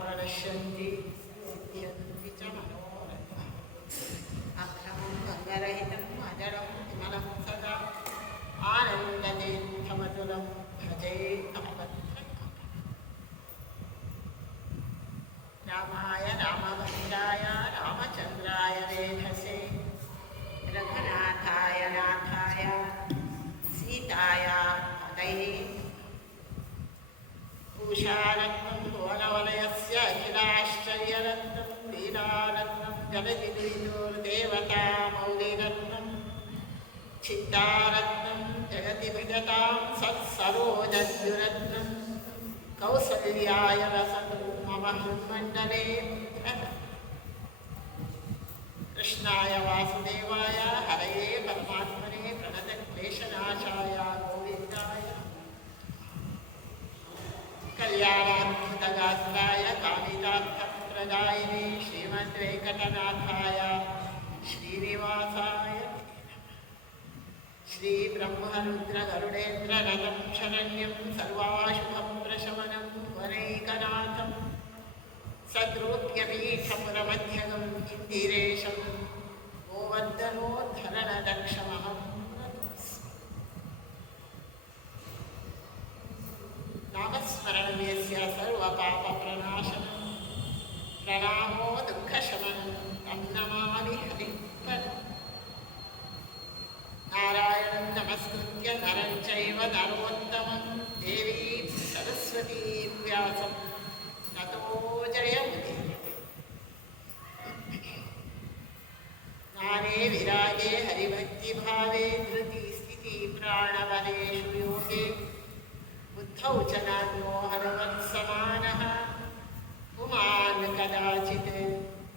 प्रणश्यन्ति सिद्ध्यन्ति च मनोरथाः अक्षमं भङ्गरहितम् अजडं विमलं सदा आनन्दतीर्थमतुलं भजे रामाय रामभद्राय रामचन्द्राय वेधसे रघुनाथाय नाथाय सीताय पतये भूषारत्नं भुवनवलयस्य अखिलाश्चर्यरत्नं लीलारत्नं जगदिदेवता मौलिरत्नं चित्तारत्नं जगति भजतां सत्सरोजद्युरत्नं कौसल्याय वसतु मम हृन्मण्डले कृष्णाय वासुदेवाय हरये परमात्मने प्रणतक्लेशनाशाय गोविन्दाय कल्याणाद्भुतगात्राय कालिदार्थप्रदायिने श्रीमद्वेङ्कटनाथाय श्रीनिवासाय श्रीब्रह्मरुद्रगरुडेन्द्रनतं शरण्यं सर्वाशुभं प्रशमनं वनैकनाथं सद्रूप्यपीठपुरमध्यगं इन्दिरेशं गोवर्धनोद्धरणदक्षमहं नामस्मरणस्य सर्वपापप्रणाशनं प्रणामो दुःखशमनं तं नमामि हरिपदं नारायणं नमस्कृत्य नरं चैव नरोत्तमं देवीं सरस्वतीं व्यासं ततो जयमुदीरये ज्ञाने विरागे हरिभक्तिभावे धृति स्थिति प्राणबलेषु योगे बुद्धौ च नान्यो हनुमत्समानः पुमान् कदाचित्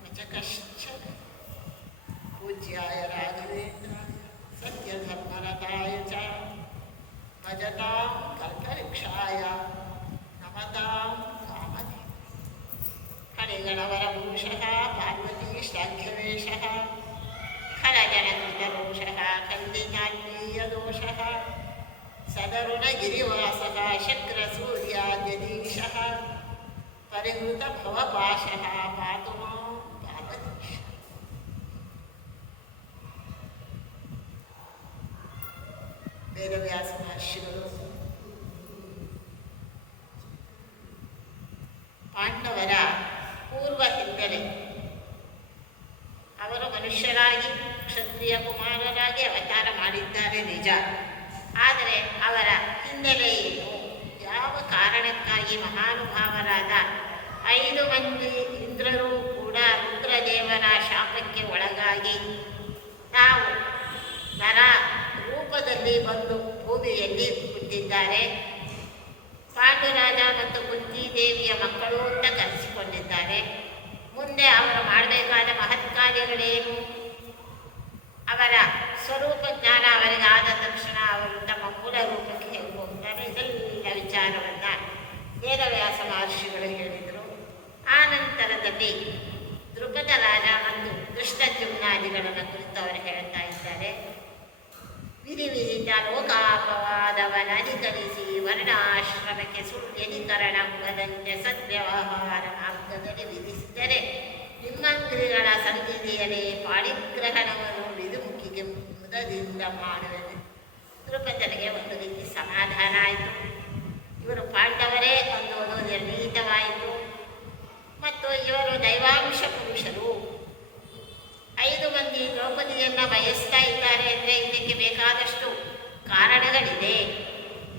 न च कश्चन पूज्याय राघवेन्द्राय सत्यधर्मरताय च भजतां कल्पवृक्षाय नमतां कामधेनवे खनिगणवरभूषः पार्वतीश्लाघ्यवेषः खरजनकृतरोषः खण्डितान्वीयदोषः सदरुणगिरिवासः शक्रसूर्याद्यधीशः परिहृतभवपाशः पातु मां पार्वतीश ವೇದವ್ಯಾಸ ಮಹರ್ಷಿಗಳು ಪಾಂಡವರ ಪೂರ್ವ ಹಿನ್ನೆಲೆ ಅವರು ಮನುಷ್ಯರಾಗಿ ಕ್ಷತ್ರಿಯ ಕುಮಾರರಾಗಿ ಅವತಾರ ಮಾಡಿದ್ದಾರೆ ನಿಜ. ಆದರೆ ಅವರ ಹಿನ್ನೆಲೆ ಏನು, ಯಾವ ಕಾರಣಕ್ಕಾಗಿ ಮಹಾನುಭಾವರಾದ 5 ಮಂದಿ ಇಂದ್ರರೂ ಕೂಡ ರುದ್ರದೇವರ ಶಾಪಕ್ಕೆ ಒಳಗಾಗಿ ನಾವು ನರ ರೂಪದಲ್ಲಿ ಬಂದು ಭೂಮಿಯಲ್ಲಿ ಹುಟ್ಟಿದ್ದಾರೆ. ಪಾಂಡುರಾಜ ಮತ್ತು ಕುಂತಿದೇವಿಯ ಮಕ್ಕಳು ಅಂತ ಕರೆಸಿಕೊಂಡಿದ್ದಾರೆ. ಮುಂದೆ ಅವರು ಮಾಡಬೇಕಾದ ಮಹತ್ಕಾರ್ಯಗಳೇನು, ಅವರ ಸ್ವರೂಪ ಜ್ಞಾನ ಅವರಿಗೆ ಆದ ತಕ್ಷಣ ಅವರು ತಮ್ಮ ಮೂಲ ರೂಪಕ್ಕೆ ಹೇಗೆ ಹೋಗ್ತಾರೆ, ಇದೆಲ್ಲ ವಿಚಾರವನ್ನು ವೇದವ್ಯಾಸ ಮಹರ್ಷಿಗಳು ಹೇಳಿದರು. ಆ ನಂತರದಲ್ಲಿ ದ್ರುಪದ ರಾಜ ಮತ್ತು ದೃಷ್ಟದ್ಯುಮ್ನಾದಿಗಳನ್ನು ಕುರಿತು ಅವರು ಹೇಳ್ತಾ ಇದ್ದಾರೆ. ವಿಧಿವಿಹಿತ ಲೋಕಾಪವಾದವನಧಿಕರಿಸಿ ವರ್ಣಾಶ್ರಮಕ್ಕೆ ಸುಳ್ಯಧಿಕರಣಂಗದಂತೆ ಸದ್ವ್ಯವಹಾರ ಮಾರ್ಗದಲ್ಲಿ ವಿಧಿಸಿದರೆ ನಿಮ್ಮಂಗ್ರಿಗಳ ಸನ್ನಿಧಿಯಲೇ ಪಾಣಿಗ್ರಹಣವನ್ನು ವಿದುಮುಖಿಗೆ ಮುದದಿಂದ ಮಾಡುವುದು. ದ್ರುಪದನಿಗೆ ಒಂದು ರೀತಿ ಸಮಾಧಾನ ಆಯಿತು. ಇವರು ಪಾಂಡವರೇ ಅನ್ನೋದು ನಿರ್ಣೀತವಾಯಿತು ಮತ್ತು ಇವರು ದೈವಾಂಶ ಪುರುಷರು. 5 ಮಂದಿ ದ್ರೌಪದಿಯನ್ನು ಬಯಸ್ತಾ ಇದ್ದಾರೆ ಅಂದರೆ ಇದಕ್ಕೆ ಬೇಕಾದಷ್ಟು ಕಾರಣಗಳಿದೆ,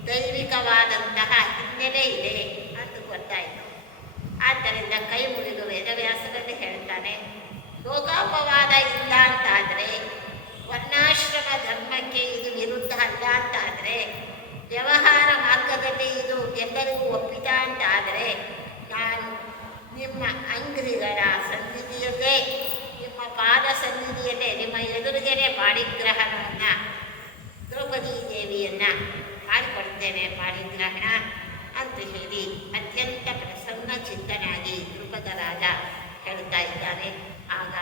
ದೈವಿಕವಾದಂತಹ ಹಿನ್ನೆಲೆ ಇದೆ ಅಂತ ಗೊತ್ತಾಯಿತು. ಆದ್ದರಿಂದ ಕೈ ಮುಗಿದು ವೇದವ್ಯಾಸದಲ್ಲಿ ಹೇಳ್ತಾನೆ, ಲೋಕಾಪವಾದ ಇಲ್ಲ ಅಂತಾದರೆ, ವರ್ಣಾಶ್ರಮ ಧರ್ಮಕ್ಕೆ ಇದು ವಿರುದ್ಧ ಅಲ್ಲ ಅಂತಾದರೆ, ವ್ಯವಹಾರ ಮಾರ್ಗದಲ್ಲಿ ಇದು ಎಲ್ಲರಿಗೂ ಒಪ್ಪಿತ ಅಂತಾದರೆ, ನಾನು ನಿಮ್ಮ ಅಂಗ್ರಿಗಳ ಸನ್ನಿಧಿಯಲ್ಲೇ, ನಿಮ್ಮ ಪಾದ ಸನ್ನಿಧಿಯಲ್ಲೇ, ನಿಮ್ಮ ಎದುರಿಗೇನೆ ಪಾಣಿಗ್ರಹಣವನ್ನು ದ್ರೌಪದಿ ದೇವಿಯನ್ನು ಮಾಡಿಕೊಡ್ತೇನೆ. ಪಾಣಿಗ್ರಹಣ ಅಂತ ಹೇಳಿ ಅತ್ಯಂತ ಪ್ರಸನ್ನ ಚಿತ್ತನಾಗಿ ದ್ರುಪದ ರಾಜ ಹೇಳ್ತಾ ಇದ್ದಾನೆ. ಆಗ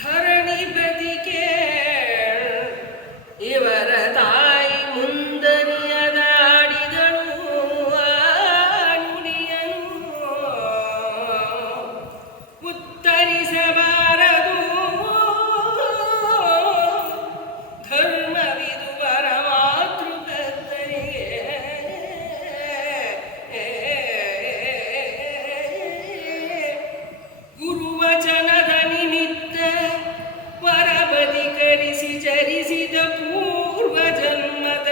ಧರಣಿ ಬದಿಗೆ ಇವರ ತಾಯಿ ಮುಂದರಿಯದಾಡಿದಳು ಆ ನುಡಿಯನು ಉತ್ತರಿಸಬಾರದು ಧರ್ಮವಿದು ಪರಮಾತೃಕರ್ತರಿಗೆ ಗುರುವಚನದ ನಿಮಿತ್ತ ವರಬದಿಕರಿಸಿ ಚರಿಸಿದ ಪೂರ್ವ ಜನ್ಮದ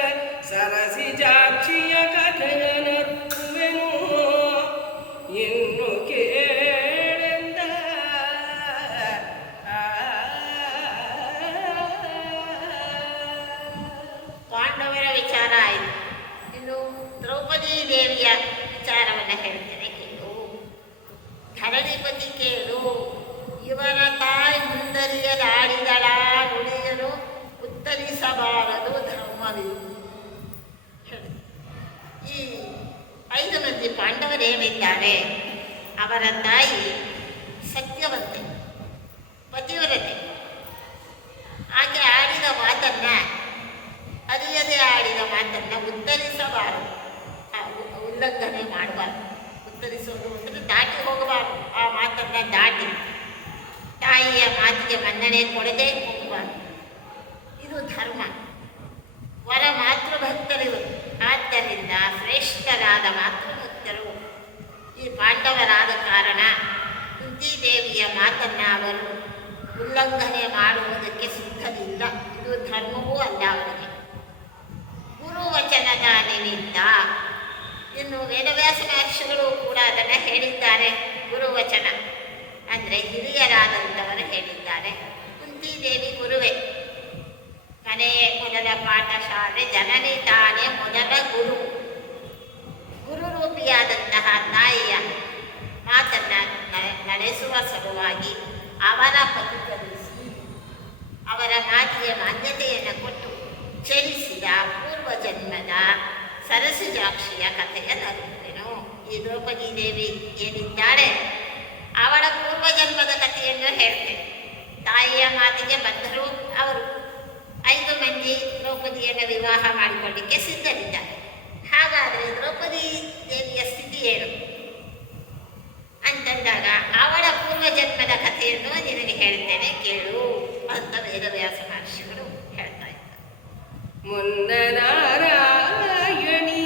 ಸರಸಿ ಜಾಕ್ಷಿಯ ಕಥೆಯನರುವೆನು ಇನ್ನು ಕೇಳೆಂದ. ಪಾಂಡವರ ವಿಚಾರ ಆಯಿತು. ಇನ್ನು ದ್ರೌಪದಿ ದೇವಿಯ ವಿಚಾರವನ್ನು ಹೇಳ್ತೇನೆ ಕೇಳು. ಧರಣಿಪತಿ ಕೇಳು, ಇವರ ತಾಯಿ ಮುಂದರಿಯದಾಡಿದಳ ನುಡಿಯನು ಉತ್ತರಿಸಬಾರದು ಧರ್ಮವಿದು. ಹೇಳಿ, ಈ 5 ಮಂದಿ ಪಾಂಡವರೇನಿದ್ದಾರೆ ಅವರ ತಾಯಿ ಸತ್ಯವಂತೆ, ಪತಿವ್ರತೆ. ಆಕೆ ಆಡಿದ ಮಾತನ್ನ, ಅರಿಯದೆ ಆಡಿದ ಮಾತನ್ನ ಉತ್ತರಿಸಬಾರದು, ಉಲ್ಲಂಘನೆ ಮಾಡಬಾರ್ದು. ಉತ್ತರಿಸೋದು ಅಂದರೆ ದಾಟಿ ಹೋಗಬಾರ್ದು, ಆ ಮಾತನ್ನ ದಾಟಿ ತಾಯಿಯ ಮಾತಿಗೆ ಮನ್ನಣೆ ಕೊಡದೆ ಹೋಗಬಾರ್ದು. ಇದು ಧರ್ಮ. ವರ ಮಾತೃಭಕ್ತರಿವರು. ಆದ್ದರಿಂದ ಶ್ರೇಷ್ಠರಾದ ಮಾತೃಭಕ್ತರು ಈ ಪಾಂಡವರಾದ ಕಾರಣ ಕುಂತಿದೇವಿಯ ಮಾತನ್ನ ಅವರು ಉಲ್ಲಂಘನೆ ಮಾಡುವುದಕ್ಕೆ ಸಿದ್ಧವಿಲ್ಲ. ಇದು ಧರ್ಮವೂ ಅಲ್ಲ ಅವರಿಗೆ. ಗುರುವಚನದ ನಿಮಿತ್ತ, ಇನ್ನು ವೇದವ್ಯಾಸ ಮಹರ್ಷಿಗಳು ಕೂಡ ಅದನ್ನು ಹೇಳಿದ್ದಾರೆ. ಗುರುವಚನ ಅಂದರೆ ಹಿರಿಯರಾದಂಥವರು ಹೇಳಿದ್ದಾರೆ. ಕುಂತಿದೇವಿ ಗುರುವೇ, ಮನೆಯ ಮೊದಲ ಪಾಠಶಾಲೆ, ಜನನಿ ತಾನೇ ಮೊದಲ ಗುರು. ಗುರುರೂಪಿಯಾದಂತಹ ತಾಯಿಯ ಮಾತನ್ನು ನಡೆಸುವ ಸಲುವಾಗಿ ಅವರ ಪ್ರತಿಫಲಿಸಿ ಅವರ ಮಾತಿಗೆ ಮಾನ್ಯತೆಯನ್ನು ಕೊಟ್ಟು ಚಲಿಸಿದ ಪೂರ್ವ ಜನ್ಮದ ಸರಸಿಜಾಕ್ಷಿಯ ಕಥೆಯ ನರುವೆನು. ಈ ದ್ರೌಪದಿ ದೇವಿ ಏನಿದ್ದಾಳೆ ಅವಳ ಪೂರ್ವಜನ್ಮದ ಕಥೆಯನ್ನು ಹೇಳ್ತೇನೆ. ತಾಯಿಯ ಮಾತಿಗೆ ಬದ್ಧರು ಅವರು. 5 ಮಂದಿ ದ್ರೌಪದಿಯನ್ನು ವಿವಾಹ ಮಾಡಿಕೊಳ್ಳಿಕ್ಕೆ ಸಿದ್ಧರಿದ್ದಾರೆ. ಹಾಗಾದರೆ ದ್ರೌಪದಿ ದೇವಿಯ ಸ್ಥಿತಿ ಏನು ಅಂತಂದಾಗ ಅವಳ ಪೂರ್ವಜನ್ಮದ ಕಥೆಯನ್ನು ನಿನಗೆ ಹೇಳ್ತೇನೆ ಕೇಳು ಅಂತ ವೇದವ್ಯಾಸ ಮಹರ್ಷಿಗಳು ಹೇಳ್ತಾ ಇದ್ದಾರೆ. ಮುನ್ನ ನಾರಾಯಣಿ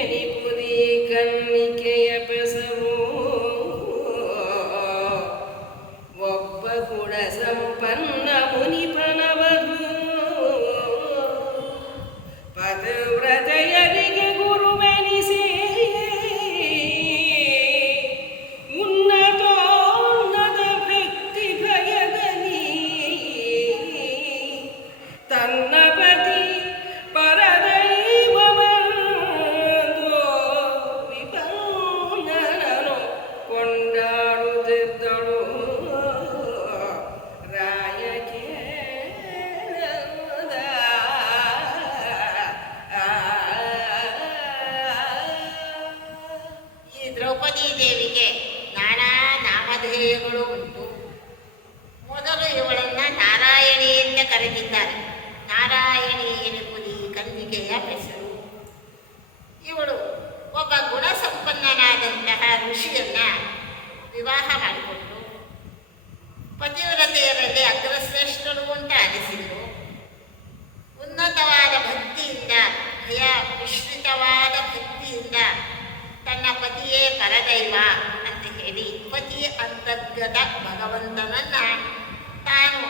ಎನಿಪುದಿ ಕನ್ನಿಕೆಯ ಬೆಸವು ಒಬ್ಬ ಗುಣ ಸಂಪನ್ನ ಮುನಿಪನವಧು ಪತಿವ್ರತೆಯರಿಗೆ ಗುರುವೆನಿಸಿ ಉನ್ನತೋನ್ನತ ಭಕ್ತಿ ಭಯದಲ್ಲಿ ತನ್ನ ಪತಿ ಪರದೈವವಂದು ವಿಪನ್ನನನು ಕೊಂಡಾಡುತ್ತಿದ್ದಳು. ರಾಯಕ್ಕೆ ಈ ದ್ರೌಪದಿ ದೇವಿಗೆ ನಾನಾ ನಾಮಧೇಯಗಳು ಉಂಟು. ಮೊದಲು ಇವಳನ್ನ ನಾರಾಯಣಿ ಅಂತ ಕರೆದಿದ್ದಾರೆ. ನಾರಾಯಣಿ ಎನ್ನುವುದು ಈ ಕನ್ನಿಕೆಯ ಹೆಸರು. ಇವಳು ಒಬ್ಬ ಗುಣಸಂಪನ್ನನಾದಂತಹ ಋಷಿಯನ್ನ ವಿವಾಹ ಮಾಡಿಕೊಂಡು ಪತಿವ್ರತೆಯರಲ್ಲಿ ಅಗ್ರಶ್ರೇಷ್ಠರು ಅಂತ ಅನಿಸಿದರು. ಉನ್ನತವಾದ ಭಕ್ತಿಯಿಂದ, ಭಯ ಮಿಶ್ರಿತವಾದ ಭಕ್ತಿಯಿಂದ ತನ್ನ ಪತಿಯೇ ಪರದೈವ ಅಂತ ಹೇಳಿ ಪತಿ ಅಂತರ್ಗತ ಭಗವಂತನನ್ನ ತಾನು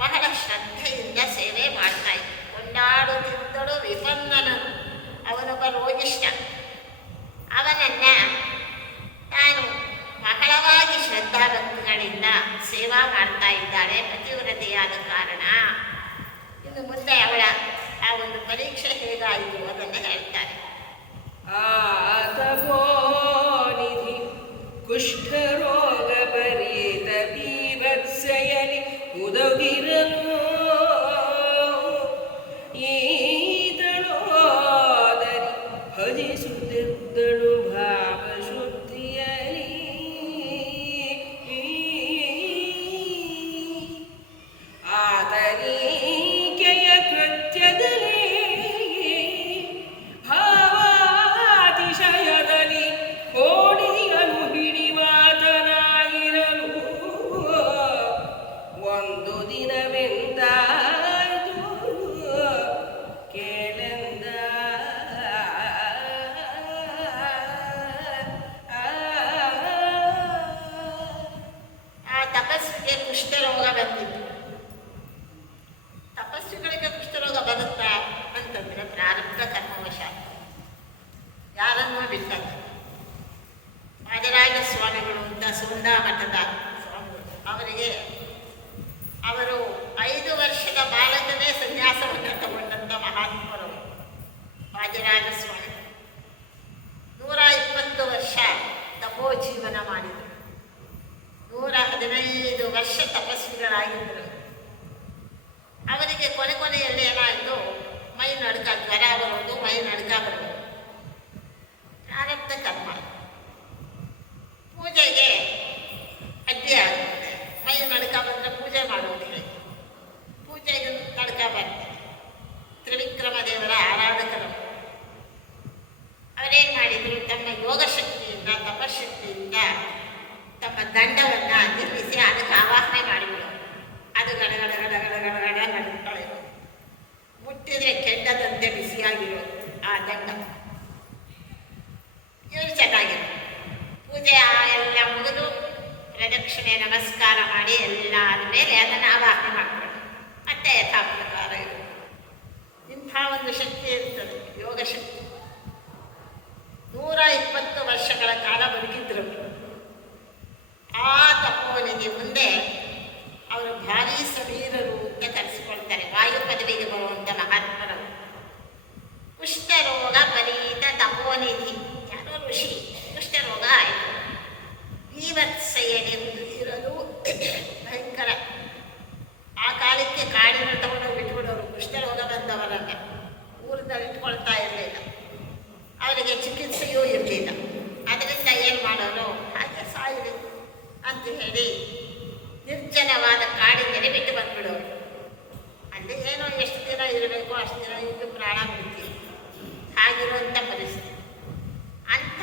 ಬಹಳ ಶ್ರದ್ಧೆಯಿಂದ ಸೇವೆ ಮಾಡ್ತಾ ಇದ್ದ. ಕೊಂಡಾಡುತ್ತಿದ್ದಳು ವಿಪನ್ನನು, ಅವನೊಬ್ಬ ರೋಗಿಷ್ಠ. ಅವನನ್ನ ತಾನು ಬಹಳವಾಗಿ ಶ್ರದ್ಧಾಭಕ್ತಿಗಳಿಂದ ಸೇವಾ ಮಾಡ್ತಾ ಇದ್ದಾಳೆ ಪತಿವ್ರತೆಯಾದ ಕಾರಣ. ಇನ್ನು ಮುಂದೆ ಅವಳ ಆ ಒಂದು ಪರೀಕ್ಷೆ ಹೇಗಾಯಿತು ಅದನ್ನು ಹೇಳ್ತಾರೆ. ಆತಪೋನಿಧಿ ಕುಷ್ಠರೋಗ ಪರೀತ ಬೀಭತ್ಸಯಲಿ ಉದಗಿರಲು ಈತಳೋದರಿ ಭಜಿಸುತ್ತಿದ್ದಳು. ಸುಂದಾ ಮಠದ ಸ್ವಾಮಿಗಳು. ಅವರಿಗೆ ಅವರು 5 ವರ್ಷದ ಬಾಲಕನೇ ಸನ್ಯಾಸವನ್ನು ತಗೊಂಡಂಥ ಮಹಾತ್ಮರು ವಾದಿರಾಜ ಸ್ವಾಮಿ. 120 ವರ್ಷ ತಪೋಜೀವನ ಮಾಡಿದರು. 115 ವರ್ಷ ತಪಸ್ವಿಗಳಾಗಿದ್ದರು. ಅವರಿಗೆ ಕೊನೆಯಲ್ಲಿ ಏನಾಯಿತು, ಮೈ ನಡುಕ, ಜ್ವರ ಬರೋದು, ಮೈ ನಡುಕ ಬರೋದು, ಪ್ರಾರಬ್ಧ ಕರ್ಮ. ಪೂಜೆಗೆ ಅಡ್ಡಿ ಆಗುತ್ತೆ. ಮೈ ನಡುಕ ಬಂದರೆ ಪೂಜೆ ಮಾಡೋದಿಲ್ಲ, ಪೂಜೆಗೆ ನಡುಕ ಬರ್ತದೆ. ತ್ರಿವಿಕ್ರಮ ದೇವರ ಆರಾಧಕರು ಅವರೇನು ಮಾಡಿದರು, ತಮ್ಮ ಯೋಗಶಕ್ತಿಯಿಂದ, ತಪಶಕ್ತಿಯಿಂದ ತಮ್ಮ ದಂಡವನ್ನು ನಿಲ್ಲಿಸಿ ಅದಕ್ಕೆ ಆವಾಹನೆ ಮಾಡಿದರು. ಅದು ಗಡಗಡ ನಡುತ್ತಾ ಇರೋದು, ಮುಟ್ಟಿದರೆ ಕೆಂಡದಂತೆ ಬಿಸಿಯಾಗಿರೋದು ಆ ದಂಡ. ಇವರು ಚೆನ್ನಾಗಿರೋದು. ಪೂಜೆ ಎಲ್ಲ ಮುಗಿದು ಪ್ರದಕ್ಷಿಣೆ ನಮಸ್ಕಾರ ಮಾಡಿ ಎಲ್ಲ ಆದಮೇಲೆ ಅದನ್ನು ಆವಾಹನೆ ಮಾಡ್ಕೊಳ್ಳಿ, ಮತ್ತೆ ಯಥಾ ಪ್ರಕಾರ ಇರೋದು. ಇಂಥ ಒಂದು ಶಕ್ತಿ ಇರ್ತದೆ, ಯೋಗಶಕ್ತಿ. 120 ವರ್ಷಗಳ ಕಾಲ ಬದುಕಿದ್ರು. ಆ ತಪೋನಿಗೆ ಮುಂದೆ ಅವರು ಭಾರೀ ಸವೀರರು ಅಂತ ಕರೆಸಿಕೊಳ್ತಾರೆ. ವಾಯು ಪದವಿಗೆ ಬರುವಂಥ ಮಹಾತ್ಮರು. ಕುಷ್ಠರೋಗ ಪರೀತ ತಪೋನಿಧಿ. ಯಾರೋ ಋಷಿ, ಕುಷ್ಠರೋಗ ಆಯಿತು. ಬೀಭತ್ಸೆಯಡೆ ಇರಲು ಭಯಂಕರ. ಆ ಕಾಲಕ್ಕೆ ಕಾಡಿನ ತಗೊಂಡು ಬಿಟ್ಬಿಡೋರು ಕುಷ್ಠರೋಗ ಬಂದವರನ್ನು. ಊರಿನಲ್ಲಿ ಇಟ್ಕೊಳ್ತಾ ಇರಲಿಲ್ಲ, ಅವರಿಗೆ ಚಿಕಿತ್ಸೆಯೂ ಇರಲಿಲ್ಲ. ಅದರಿಂದ ಏನು ಮಾಡೋರು, ಹಾಗೆ ಸಾಯಿರಿ ಅಂತ ಹೇಳಿ ನಿರ್ಜನವಾದ ಕಾಡಿನಲ್ಲಿ ಬಿಟ್ಟು ಬಂದ್ಬಿಡೋರು. ಅಲ್ಲಿ ಏನೋ ಎಷ್ಟು ದಿನ ಇರಬೇಕು ಅಷ್ಟು ದಿನ ಇದ್ದು ಪ್ರಾಣ ಬಿಡ್ತೀವಿ, ಹಾಗಿರುವಂಥ ಪರಿಸ್ಥಿತಿ. ಅಂಥ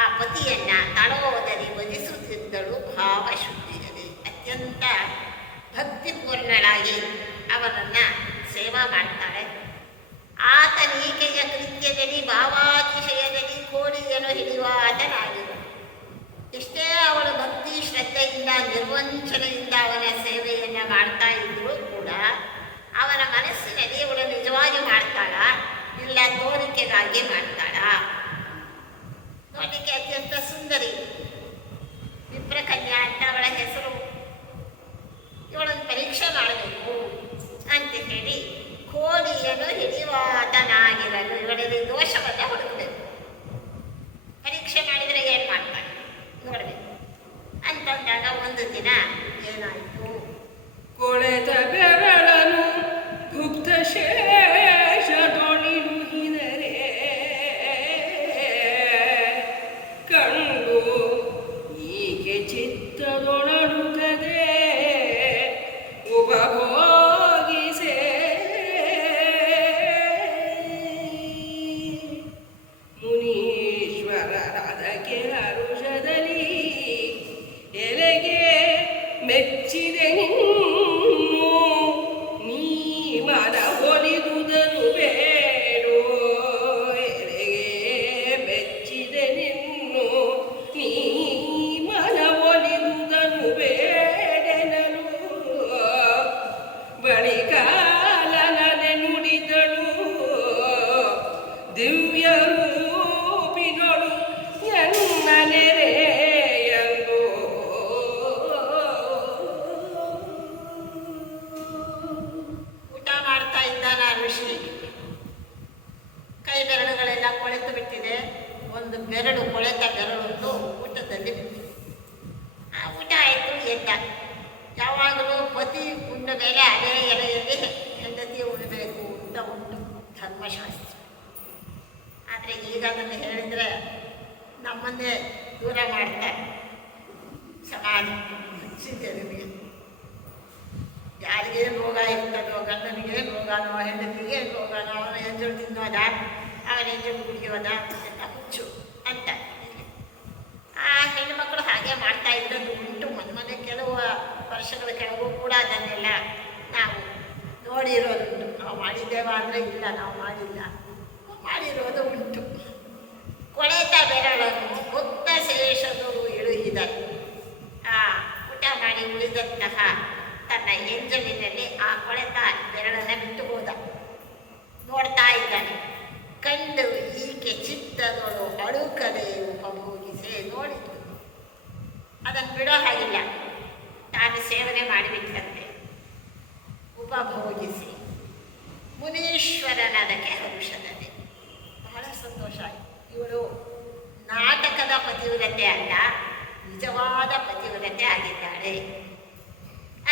ಆ ಪತಿಯನ್ನು ತಳೋದರಿ ವಧಿಸುತ್ತಿದ್ದಳು ಭಾವಶುದ್ಧಿಯಲ್ಲಿ. ಅತ್ಯಂತ ಭಕ್ತಿಪೂರ್ಣಳಾಗಿ ಅವರನ್ನು ಸೇವಾ ಮಾಡ್ತಾಳೆ. ಆತನೀಕೆಯ ಕೃತ್ಯದಲ್ಲಿ ಭಾವಾತಿಶಯದಲ್ಲಿ ಕೋಳಿಯನ್ನು ಹಿಡಿಯುವ ಆತನಾಗಿರು. ಎಷ್ಟೇ ಅವಳು ಭಕ್ತಿ ಶ್ರದ್ಧೆಯಿಂದ ನಿರ್ವಂಚನೆಯಿಂದ ಅವನ ಸೇವೆಯನ್ನು ಮಾಡ್ತಾ ಇದ್ದರೂ ಕೂಡ ಅವನ ಮನಸ್ಸಿನಲ್ಲಿ ಇವಳು ನಿಜವಾಗಿ ಮಾಡ್ತಾಳ, ಇಲ್ಲ ತೋರಿಕೆಗಾಗಿ ಮಾಡ್ತಾಳ. ನೋಡಲಿಕ್ಕೆ ಅತ್ಯಂತ ಸುಂದರಿ, ವಿಪ್ರಕನ್ಯಾ ಅಂತ ಅವಳ ಹೆಸರು. ಇವಳನ್ನು ಪರೀಕ್ಷೆ ಮಾಡಬೇಕು ಅಂತ ಹೇಳಿ ಕೋಳಿಯನ್ನು ಹಿಡಿಯುವಾತನಾಗಿರಲು ಇವಳಲ್ಲಿ ದೋಷವನ್ನು ಹುಡುಕಬೇಕು. ಪರೀಕ್ಷೆ ಮಾಡಿದರೆ ಏನು ಮಾಡ್ತಾನೆ ನೋಡಬೇಕು ಅಂತಂದಾಗ ಒಂದು ದಿನ ಏನಾಯಿತು, ಕೊಳೆತ ಬೆರಳನು ಭುಕ್ತ ಶೇಷದೊಳಿಲು ಹಿದರೆ ಕಂಡು ಈಕೆ ಚಿತ್ತದೊಳಡುತ್ತದೆ ಉಪಭೋಗಿಸೆ ಮುನೀಶ್ವರರಾದಕ್ಕೆ ಹರುಷದಲ್ಲಿ ಎಲೆಗೆ ಮೆಚ್ಚಿದೆ ನಿನ್ನು ನೀ ಮನ ಒಲಿದುದನು ಬೇಡೋ. ಎಲೆಗೆ ಮೆಚ್ಚಿದೆ ನಿನ್ನು ನೀ ಮನ ಒಲಿದುದನು ಬೇಡೆನಲು ಬಳಿಕಾಲನೆ ನುಡಿದಳು ದಿವ್ಯ ರೂಪಿಗಳು ಎನ್ನ ನೆರೆಯಂದು. ಊಟ ಮಾಡ್ತಾ ಇದ್ದಾನ ಋಷಿ. ಕೈ ಬೆರಳುಗಳೆಲ್ಲ ಕೊಳೆತು ಬಿಟ್ಟಿದೆ. ಒಂದು ಬೆರಳು, ಕೊಳೆತ ಬೆರಳೊಂದು ಊಟದಲ್ಲಿ ಬಿಟ್ಟಿದೆ. ಆ ಊಟ ಆಯಿತು, ಎದ್ದ. ಯಾವಾಗಲೂ ಪತಿ ಉಂಡ ಮೇಲೆ ಅದೇ ಎಲೆಯಲ್ಲಿ ಹೆಂಡತಿ ಉಣ್ಣಬೇಕು ಅಂತ ಉಂಟು ಧರ್ಮಶಾಸ್ತ್ರ. ಆದರೆ ಈಗ ಅದನ್ನು ಹೇಳಿದರೆ ನಮ್ಮನ್ನೇ ದೂರ ಮಾಡ್ತಾರೆ ಸಮಾಜ. ಜನರಿಗೆ ಯಾರಿಗೇನು ರೋಗ ಇರ್ತದೋ, ಗಂಡನಿಗೆ ರೋಗನೋ, ಹೆಂಡತಿಗೆ ರೋಗನೋ, ಅವನ ಎಂಜಲು ತಿನ್ನೋದ, ಅವನ ಎಂಜಲು ಕುಡಿಯೋದ ಅಂತ ಹುಚ್ಚು ಅಂತ. ಆ ಹೆಣ್ಣುಮಕ್ಕಳು ಹಾಗೆ ಮಾಡ್ತಾ ಇದ್ದದ್ದು ಉಂಟು. ಮನೆ ಕೆಲವು ವರ್ಷಗಳ ಕೆಳಗೂ ಕೂಡ ಅದನ್ನೆಲ್ಲ ನಾವು ನೋಡಿರೋದುಂಟು. ನಾವು ಮಾಡಿದ್ದೇವ ಅಂದರೆ ಇಲ್ಲ, ನಾವು ಮಾಡಿಲ್ಲ, ಮಾಡಿರೋದು ಉಂಟು. ಕೊಳೆತ ಬೆರಳನ್ನು ಭುಕ್ತ ಶೇಷದು ಇಳುಹಿದರು. ಆ ಊಟ ಮಾಡಿ ಉಳಿದಂತಹ ತನ್ನ ಎಂಜಲಿನಲ್ಲಿ ಆ ಕೊಳೆತ ಬೆರಳನ್ನು ಬಿಟ್ಟು ಹೋದ. ನೋಡ್ತಾ ಇದ್ದಾನೆ. ಕಂಡು ಈಕೆ ಚಿತ್ತದೊಳು ಅಳುಕಲೆ ಉಪಭೋಗಿಸೆ ನೋಡಿತು. ಅದನ್ನು ಬಿಡೋ ಹಾಗಿಲ್ಲ. ತಾನು ಸೇವನೆ ಮಾಡಿಬಿಟ್ಟಂತೆ. ಉಪಭೋಗಿಸಿ ಮುನೀಶ್ವರನದಕ್ಕೆ ಹರುಷದಲ್ಲಿ. ಬಹಳ ಸಂತೋಷ ಆಯಿತು. ಇವಳು ನಾಟಕದ ಪತಿವ್ರತೆ ಅಲ್ಲ, ನಿಜವಾದ ಪತಿವ್ರತೆ ಆಗಿದ್ದಾಳೆ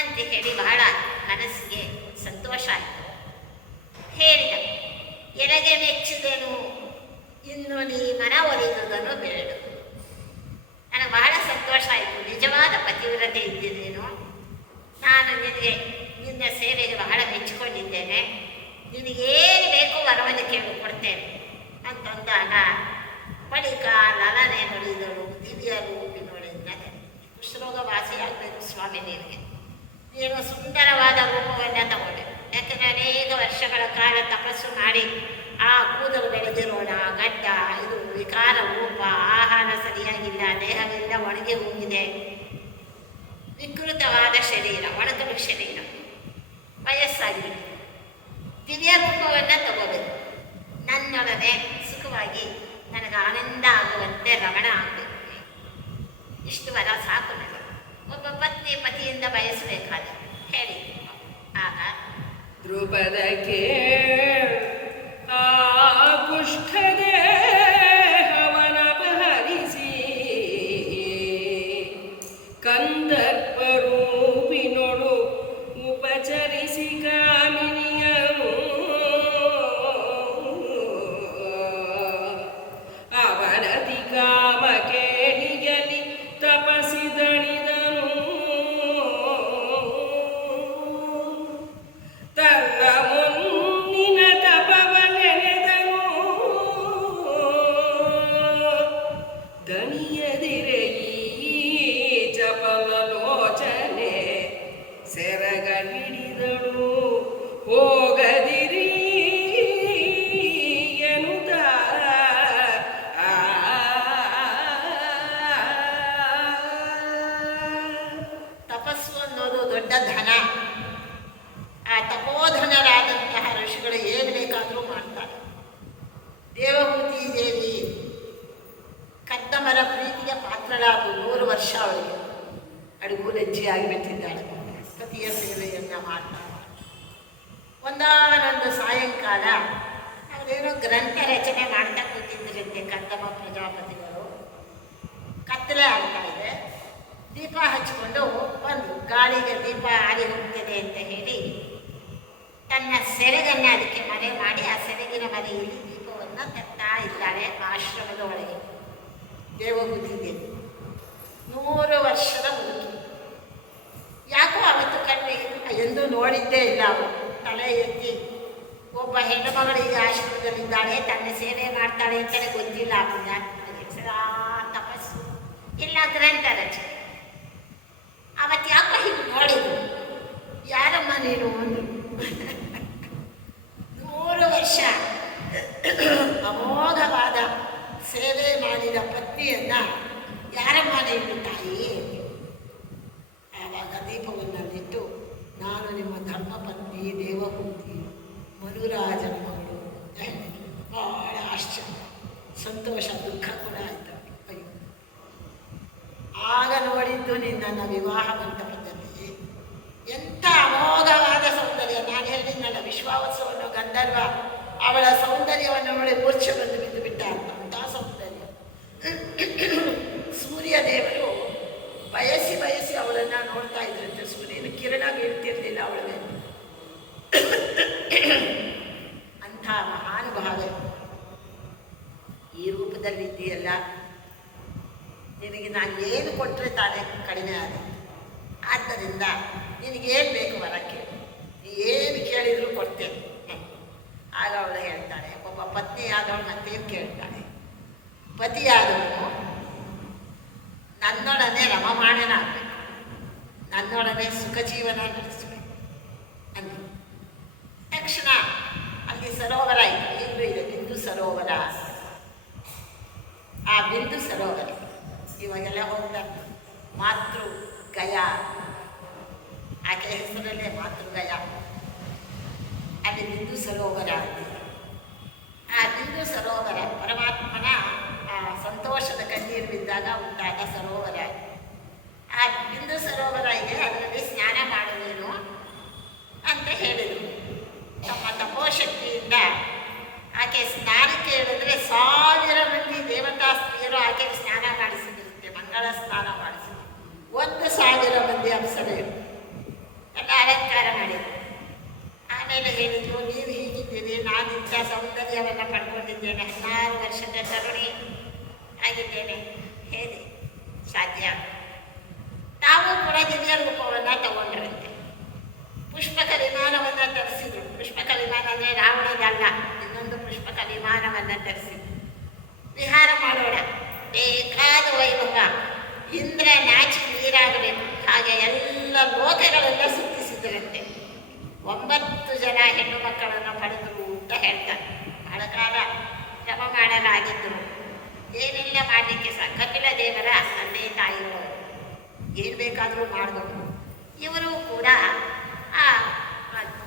ಅಂತ ಹೇಳಿ ಬಹಳ ಮನಸ್ಸಿಗೆ ಸಂತೋಷ ಆಯಿತು. ಹೇಳಿದ, ಎನಗೆ ಮೆಚ್ಚಿದೆನು, ಇನ್ನು ನೀ ಮನ ಒಲಿದುದನ್ನು ಬೇಡು. ನನಗೆ ಬಹಳ ಸಂತೋಷ ಆಯಿತು. ನಿಜವಾದ ಪತಿವ್ರತೆ ಇದ್ದಿದ್ದೇನು, ನಾನು ನಿನಗೆ ನಿನ್ನ ಸೇವೆಗೆ ಬಹಳ ಮೆಚ್ಚಿಕೊಂಡಿದ್ದೇನೆ, ನಿನಗೇನು ಬೇಕು ವರವನ್ನು ಕೇಳಿ ಕೊಡ್ತೇನೆ ಅಂತಂದಾಗ ಬಳಿಕ ಲಲನೆ ನುಡಿದಳು ದಿವ್ಯ ರೂಪಿನೊಳೆಂದರೆ, ಕುಷ್ಠರೋಗ ವಾಸಿಯಾಗಬೇಕು ಸ್ವಾಮಿ, ನೀನು ಸುಂದರವಾದ ರೂಪವನ್ನು ತಗೊಂಡೆ. ಯಾಕಂದರೆ ಅನೇಕ ವರ್ಷಗಳ ಕಾಲ ತಪಸ್ಸು ಮಾಡಿ ಆ ಕೂದಲು ಬೆಳೆದಿರೋಣ, ಗಡ್ಡ, ಇದು ವಿಕಾರ ರೂಪ, ಆಹಾರ ಸರಿಯಾಗಿಲ್ಲ, ದೇಹದಿಂದ ಒಣಗಿ ಹೋಗಿದೆ, ವಿಕೃತವಾದ ಶರೀರ, ಒಣಗಲು ಶರೀರ, ವಯಸ್ಸಾಗಿದೆ. ದಿವ್ಯ ರೂಪವನ್ನು ತಗೋಬೇಕು. ನನ್ನೊಡನೆ ಸುಖವಾಗಿ ನನಗೆ ಆನಂದ ಆಗುವಂತೆ ರಮಣ ಆಗಬೇಕು. ಇಷ್ಟು ವರ ಸಾಕು ನನಗೆ. ಒಬ್ಬ ಪತ್ನಿ ಪತಿಯಿಂದ ಬಯಸಬೇಕಾದ ಹೇಳಿ. ಆಗ ದ್ರುಪದಕ್ಕೆ ಆ ಕುಷ್ಠದೆ ಹವನಪಹರಿಸಿ ಕಂದರ್ಪರೂಪಿನೊಳು ಉಪಚರಿಸಿ ಕಾಮಿನಿಯನು ಅವನತಿ ಕಾಮ ಕೇಳಿಗಲಿ ತಪಸಿದಣಿದನು. ತನ್ನ ಮುನ್ನಿನ ತಪವ ನೆನೆದನು. ದಣಿಯದಿರೆ ಈ ಚಪಲಲೋಚನೆ ಸೆರಗ ಹಿಡಿದಳು. ಹೋಗದಿರಿ ಎನ್ನುತ್ತ ತಪಸ್ಸು ಅನ್ನೋದು ದೊಡ್ಡ ಧನ. ಆ ತಪೋಧನರಾದಂತಹ ಋಷಿಗಳು ಏನು ಬೇಕಾದರೂ ಮಾಡ್ತಾರೆ. ದೇವಹೂತಿ ದೇವಿ ಕದ್ದಮರ ಪ್ರೀತಿಗೆ ಪಾತ್ರಳಾದ 100 ವರ್ಷ ಅವಳಿಗೆ ಅಡುಗೂಲಜ್ಜಿ ಆಗಿಬಿಟ್ಟಿದ್ದಾಳೆ. ಪತಿಯ ಸೇವೆಯನ್ನು ಮಾಡ್ತಾ ಒಂದಾನೊಂದು ಸಾಯಂಕಾಲ ಅವರೇನೋ ಗ್ರಂಥ ರಚನೆ ಮಾಡ್ತಾ ಕೂತಿದ್ದರಂತೆ ಕದ್ದಮ ಪ್ರಜಾಪತಿಗಳು. ಕತ್ತಲೆ ಆಗ್ತಾ ಇದೆ. ದೀಪ ಹಚ್ಚಿಕೊಂಡು ಬಂದು ಗಾಳಿಗೆ ದೀಪ ಆರಿ ಹೋಗ್ತದೆ ಅಂತ ಹೇಳಿ ತನ್ನ ಸೆರಗನ್ನು ಅದಕ್ಕೆ ಮನೆ ಮಾಡಿ ಆ ಸೆರಗಿನ ಮನೆಯಲ್ಲಿ ದೀಪವನ್ನು ತರ್ತಾ ಇದ್ದಾಳೆ ಆಶ್ರಮದ ಒಳಗೆ. ದೇವಹೂತಿ ದೇವಿ 100 ವರ್ಷದ ಮುದುಕಿ. ಯಾಕೋ ಅವತ್ತು ಕಣ್ಣು ಎಂದೂ ನೋಡಿದ್ದೇ ಇಲ್ಲ. ಅವಳು ತಲೆ ಎತ್ತಿ ಒಬ್ಬ ಹೆಣ್ಣು ಮಗಳು ಈಗ ಆಶ್ರಮದಲ್ಲಿದ್ದಾಳೆ, ತನ್ನ ಸೇವೆ ಮಾಡ್ತಾಳೆ ಅಂತಲೇ ಗೊತ್ತಿಲ್ಲ. ಸದಾ ತಪಸ್ಸು ಇಲ್ಲ ಗ್ರಂಥ ರಚನೆ. ಅವತ್ತು ಯಾಕೋ ಹೀಗೆ ನೋಡಿದ್ರು. ಯಾರಮ್ಮ ನೀನು ಒಂದು 100 ವರ್ಷ ಅಮೋಘವಾದ ಸೇವೆ ಮಾಡಿದ ಪತ್ನಿಯನ್ನ ಯಾರಮ್ಮ ನೀನು ತಾಯಿ? ಆವಾಗ ದೀಪವನ್ನಿಟ್ಟು, ನಾನು ನಿಮ್ಮ ಧರ್ಮಪತ್ನಿ ದೇವಹೂತಿ, ಮನುರಾಜನ ಮಗಳು. ಬಹಳ ಆಶ್ಚರ್ಯ, ಸಂತೋಷ, ದುಃಖ ಕೂಡ ಆಯಿತು. ಅಯ್ಯೋ, ಆಗ ನೋಡಿದ್ದು ನಿನ್ನನ್ನು ವಿವಾಹ ಮಂಟಪದಲ್ಲಿ ಎಂಥ ಅಮೋಘವಾದ ಸೌಂದರ್ಯ. ನಾನು ಹೇಳಿದ್ನಲ್ಲ, ವಿಶ್ವಾವಸವನ್ನು ಗಂಧರ್ವ ಅವಳ ಸೌಂದರ್ಯವನ್ನು ನೋಡಿ ಮೂರ್ಛೆ ಬಂದು ಬಿದ್ದು ಬಿಟ್ಟ ಅಂತ ಸೌಂದರ್ಯ. ಸೂರ್ಯ ದೇವರು ಬಯಸಿ ಬಯಸಿ ಅವಳನ್ನು ನೋಡ್ತಾ ಇದ್ರಂತೆ. ಸೂರ್ಯನ ಕಿರಣ ಬೀಳ್ತಿರ್ಲಿಲ್ಲ ಅವಳ ಮೇಲೆ. ಅಂಥ ಮಹಾನುಭಾವ ಈ ರೂಪದಲ್ಲಿದ್ದೀಯಲ್ಲ, ನಿನಗೆ ನಾನು ಏನು ಕೊಟ್ಟರೆ ತಾನೇ ಕಡಿಮೆ ಆಗುತ್ತೆ. ಆದ್ದರಿಂದ ನಿನಗೇನು ಬೇಕು ವರ ಕೇಳಿ, ನೀ ಏನು ಕೇಳಿದರೂ ಕೊಡ್ತೇನೆ. ಆಗ ಅವಳು ಹೇಳ್ತಾಳೆ, ಒಬ್ಬ ಪತ್ನಿ ಆದವಳು ಮತ್ತೇನು ಕೇಳ್ತಾಳೆ, ಪತಿಯಾದವನು ನನ್ನೊಡನೆ ರಮಮಾಣನಾಗಬೇಕು, ನನ್ನೊಡನೆ ಸುಖ ಜೀವನ ನಡೆಸಬೇಕು ಅಂತ ತಕ್ಷಣ ಅಲ್ಲಿ ಸರೋವರ ಇದೆ, ಈಗಲೂ ಇದೆ, ಬಿಂದು ಸರೋವರ. ಆ ಬಿಂದು ಸರೋವರ ಇವಾಗೆಲ್ಲ ಹೋಗ್ತಾರೆ. ಮಾತೃ ಗಯಾ, ಆಕೆ ಹೆಸರಲ್ಲೇ ಮಾತೃಗಯ. ಅಲ್ಲಿ ಬಿಂದು ಸರೋವರ ಅಂತಿದೆ. ಆ ಬಿಂದು ಸರೋವರ ಪರಮಾತ್ಮನ ಆ ಸಂತೋಷದ ಕಣ್ಣೀರು ಬಿದ್ದಾಗ ಉಂಟಾದ ಸರೋವರ. ಆ ಬಿಂದು ಸರೋವರ ಇದೆ, ಅದರಲ್ಲಿ ಸ್ನಾನ ಮಾಡು ನೀನು ಅಂತ ಹೇಳಿದರು. ತಮ್ಮ ತಪೋಶಕ್ತಿಯಿಂದ ಆಕೆ ಸ್ನಾನಕ್ಕೆ ಹೇಳಿದ್ರೆ 1000 ಮಂದಿ ದೇವತಾ ಸ್ತ್ರೀಯರು ಆಕೆಗೆ ಸ್ನಾನ ಮಾಡಿಸಿದಿರುತ್ತೆ, ಮಂಗಳ ಸ್ನಾನ ಮಾಡಿಸಿದ್ರು. 1000 ಮಂದಿ ಅಪ್ಸರೆಯರು ಎಲ್ಲ ಅಲಂಕಾರ ಮಾಡಿದರು. ಆಮೇಲೆ ಹೇಳಿದ್ರು, ನೀವು ಹೀಗಿದ್ದೀರಿ, ನಾನು ಇಂಥ ಸೌಂದರ್ಯವನ್ನು ಪಡ್ಕೊಂಡಿದ್ದೇನೆ, 16 ವರ್ಷದ ತರುಣಿ ಆಗಿದ್ದೇನೆ, ಹೇಗೆ ಸಾಧ್ಯ? ತಾವು ಕೂಡ ದಿವ್ಯ ರೂಪವನ್ನು ತಗೊಂಡ್ರಂತೆ. ಪುಷ್ಪಕ ವಿಮಾನವನ್ನು ತರಿಸಿದ್ರು. ಪುಷ್ಪಕ ವಿಮಾನ ಅಂದರೆ ರಾವಣದಲ್ಲ, ಇನ್ನೊಂದು ಪುಷ್ಪಕ ವಿಮಾನವನ್ನು ತರಿಸಿದ್ರು. ವಿಹಾರ ಮಾಡೋಣ, ಬೇಕಾದ ವೈಭವ, ಇಂದ್ರ ನಾಚಿ ನೀರಾಗಬೇಕು, ಹಾಗೆ ಎಲ್ಲ ಲೋಕಗಳೆಲ್ಲ ಸುತ್ತಿಸಿದ್ರಂತೆ. 9 ಜನ ಹೆಣ್ಣು ಮಕ್ಕಳನ್ನು ಪಡೆದರು ಅಂತ ಹೇಳ್ತಾರೆ. ಬಹಳ ಕಾಲ ಶ್ರಮ ಮಾಡಲಾಗಿದ್ದರು. ಏನೆಲ್ಲ ಮಾಡಲಿಕ್ಕೆ ಕಪಿಲ ದೇವರ ತಂದೆ ತಾಯಿಗಳು ಏನು ಬೇಕಾದರೂ ಮಾಡಿದವರು. ಇವರು ಕೂಡ ಆ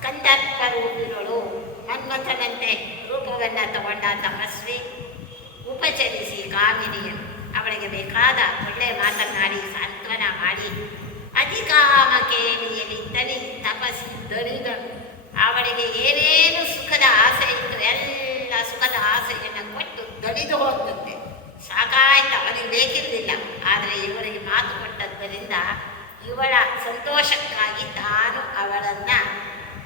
ಕಂದರ್ಪ ರೂಪಿಗಳು, ಮನ್ಮಥನಂತೆ ರೂಪವನ್ನು ತಗೊಂಡ ತಪಸ್ವಿ ಉಪಚರಿಸಿ ಕಾಮಿನಿಯನ್ನು ಅವಳಿಗೆ ಬೇಕಾದ ಒಳ್ಳೆ ಮಾತನಾಡಿ ಸಾಂತ್ವನ ಮಾಡಿ ಅಧಿಕಾಮ ಕೇಳಿಯಲಿ ತನಿ ತಪಸ್ಸಿ ದಣಿದನು. ಅವಳಿಗೆ ಏನೇನು ಸುಖದ ಆಸೆ ಇತ್ತು ಎಲ್ಲ ಸುಖದ ಆಸೆಯನ್ನು ಕೊಟ್ಟು ದಣಿದು ಹೋದಂತೆ. ಸಾಕಾಯ್ತು, ಅವನಿಗೆ ಬೇಕಿರಲಿಲ್ಲ. ಆದರೆ ಇವರಿಗೆ ಮಾತು ಕೊಟ್ಟದ್ದರಿಂದ ಇವಳ ಸಂತೋಷಕ್ಕಾಗಿ ತಾನು ಅವಳನ್ನು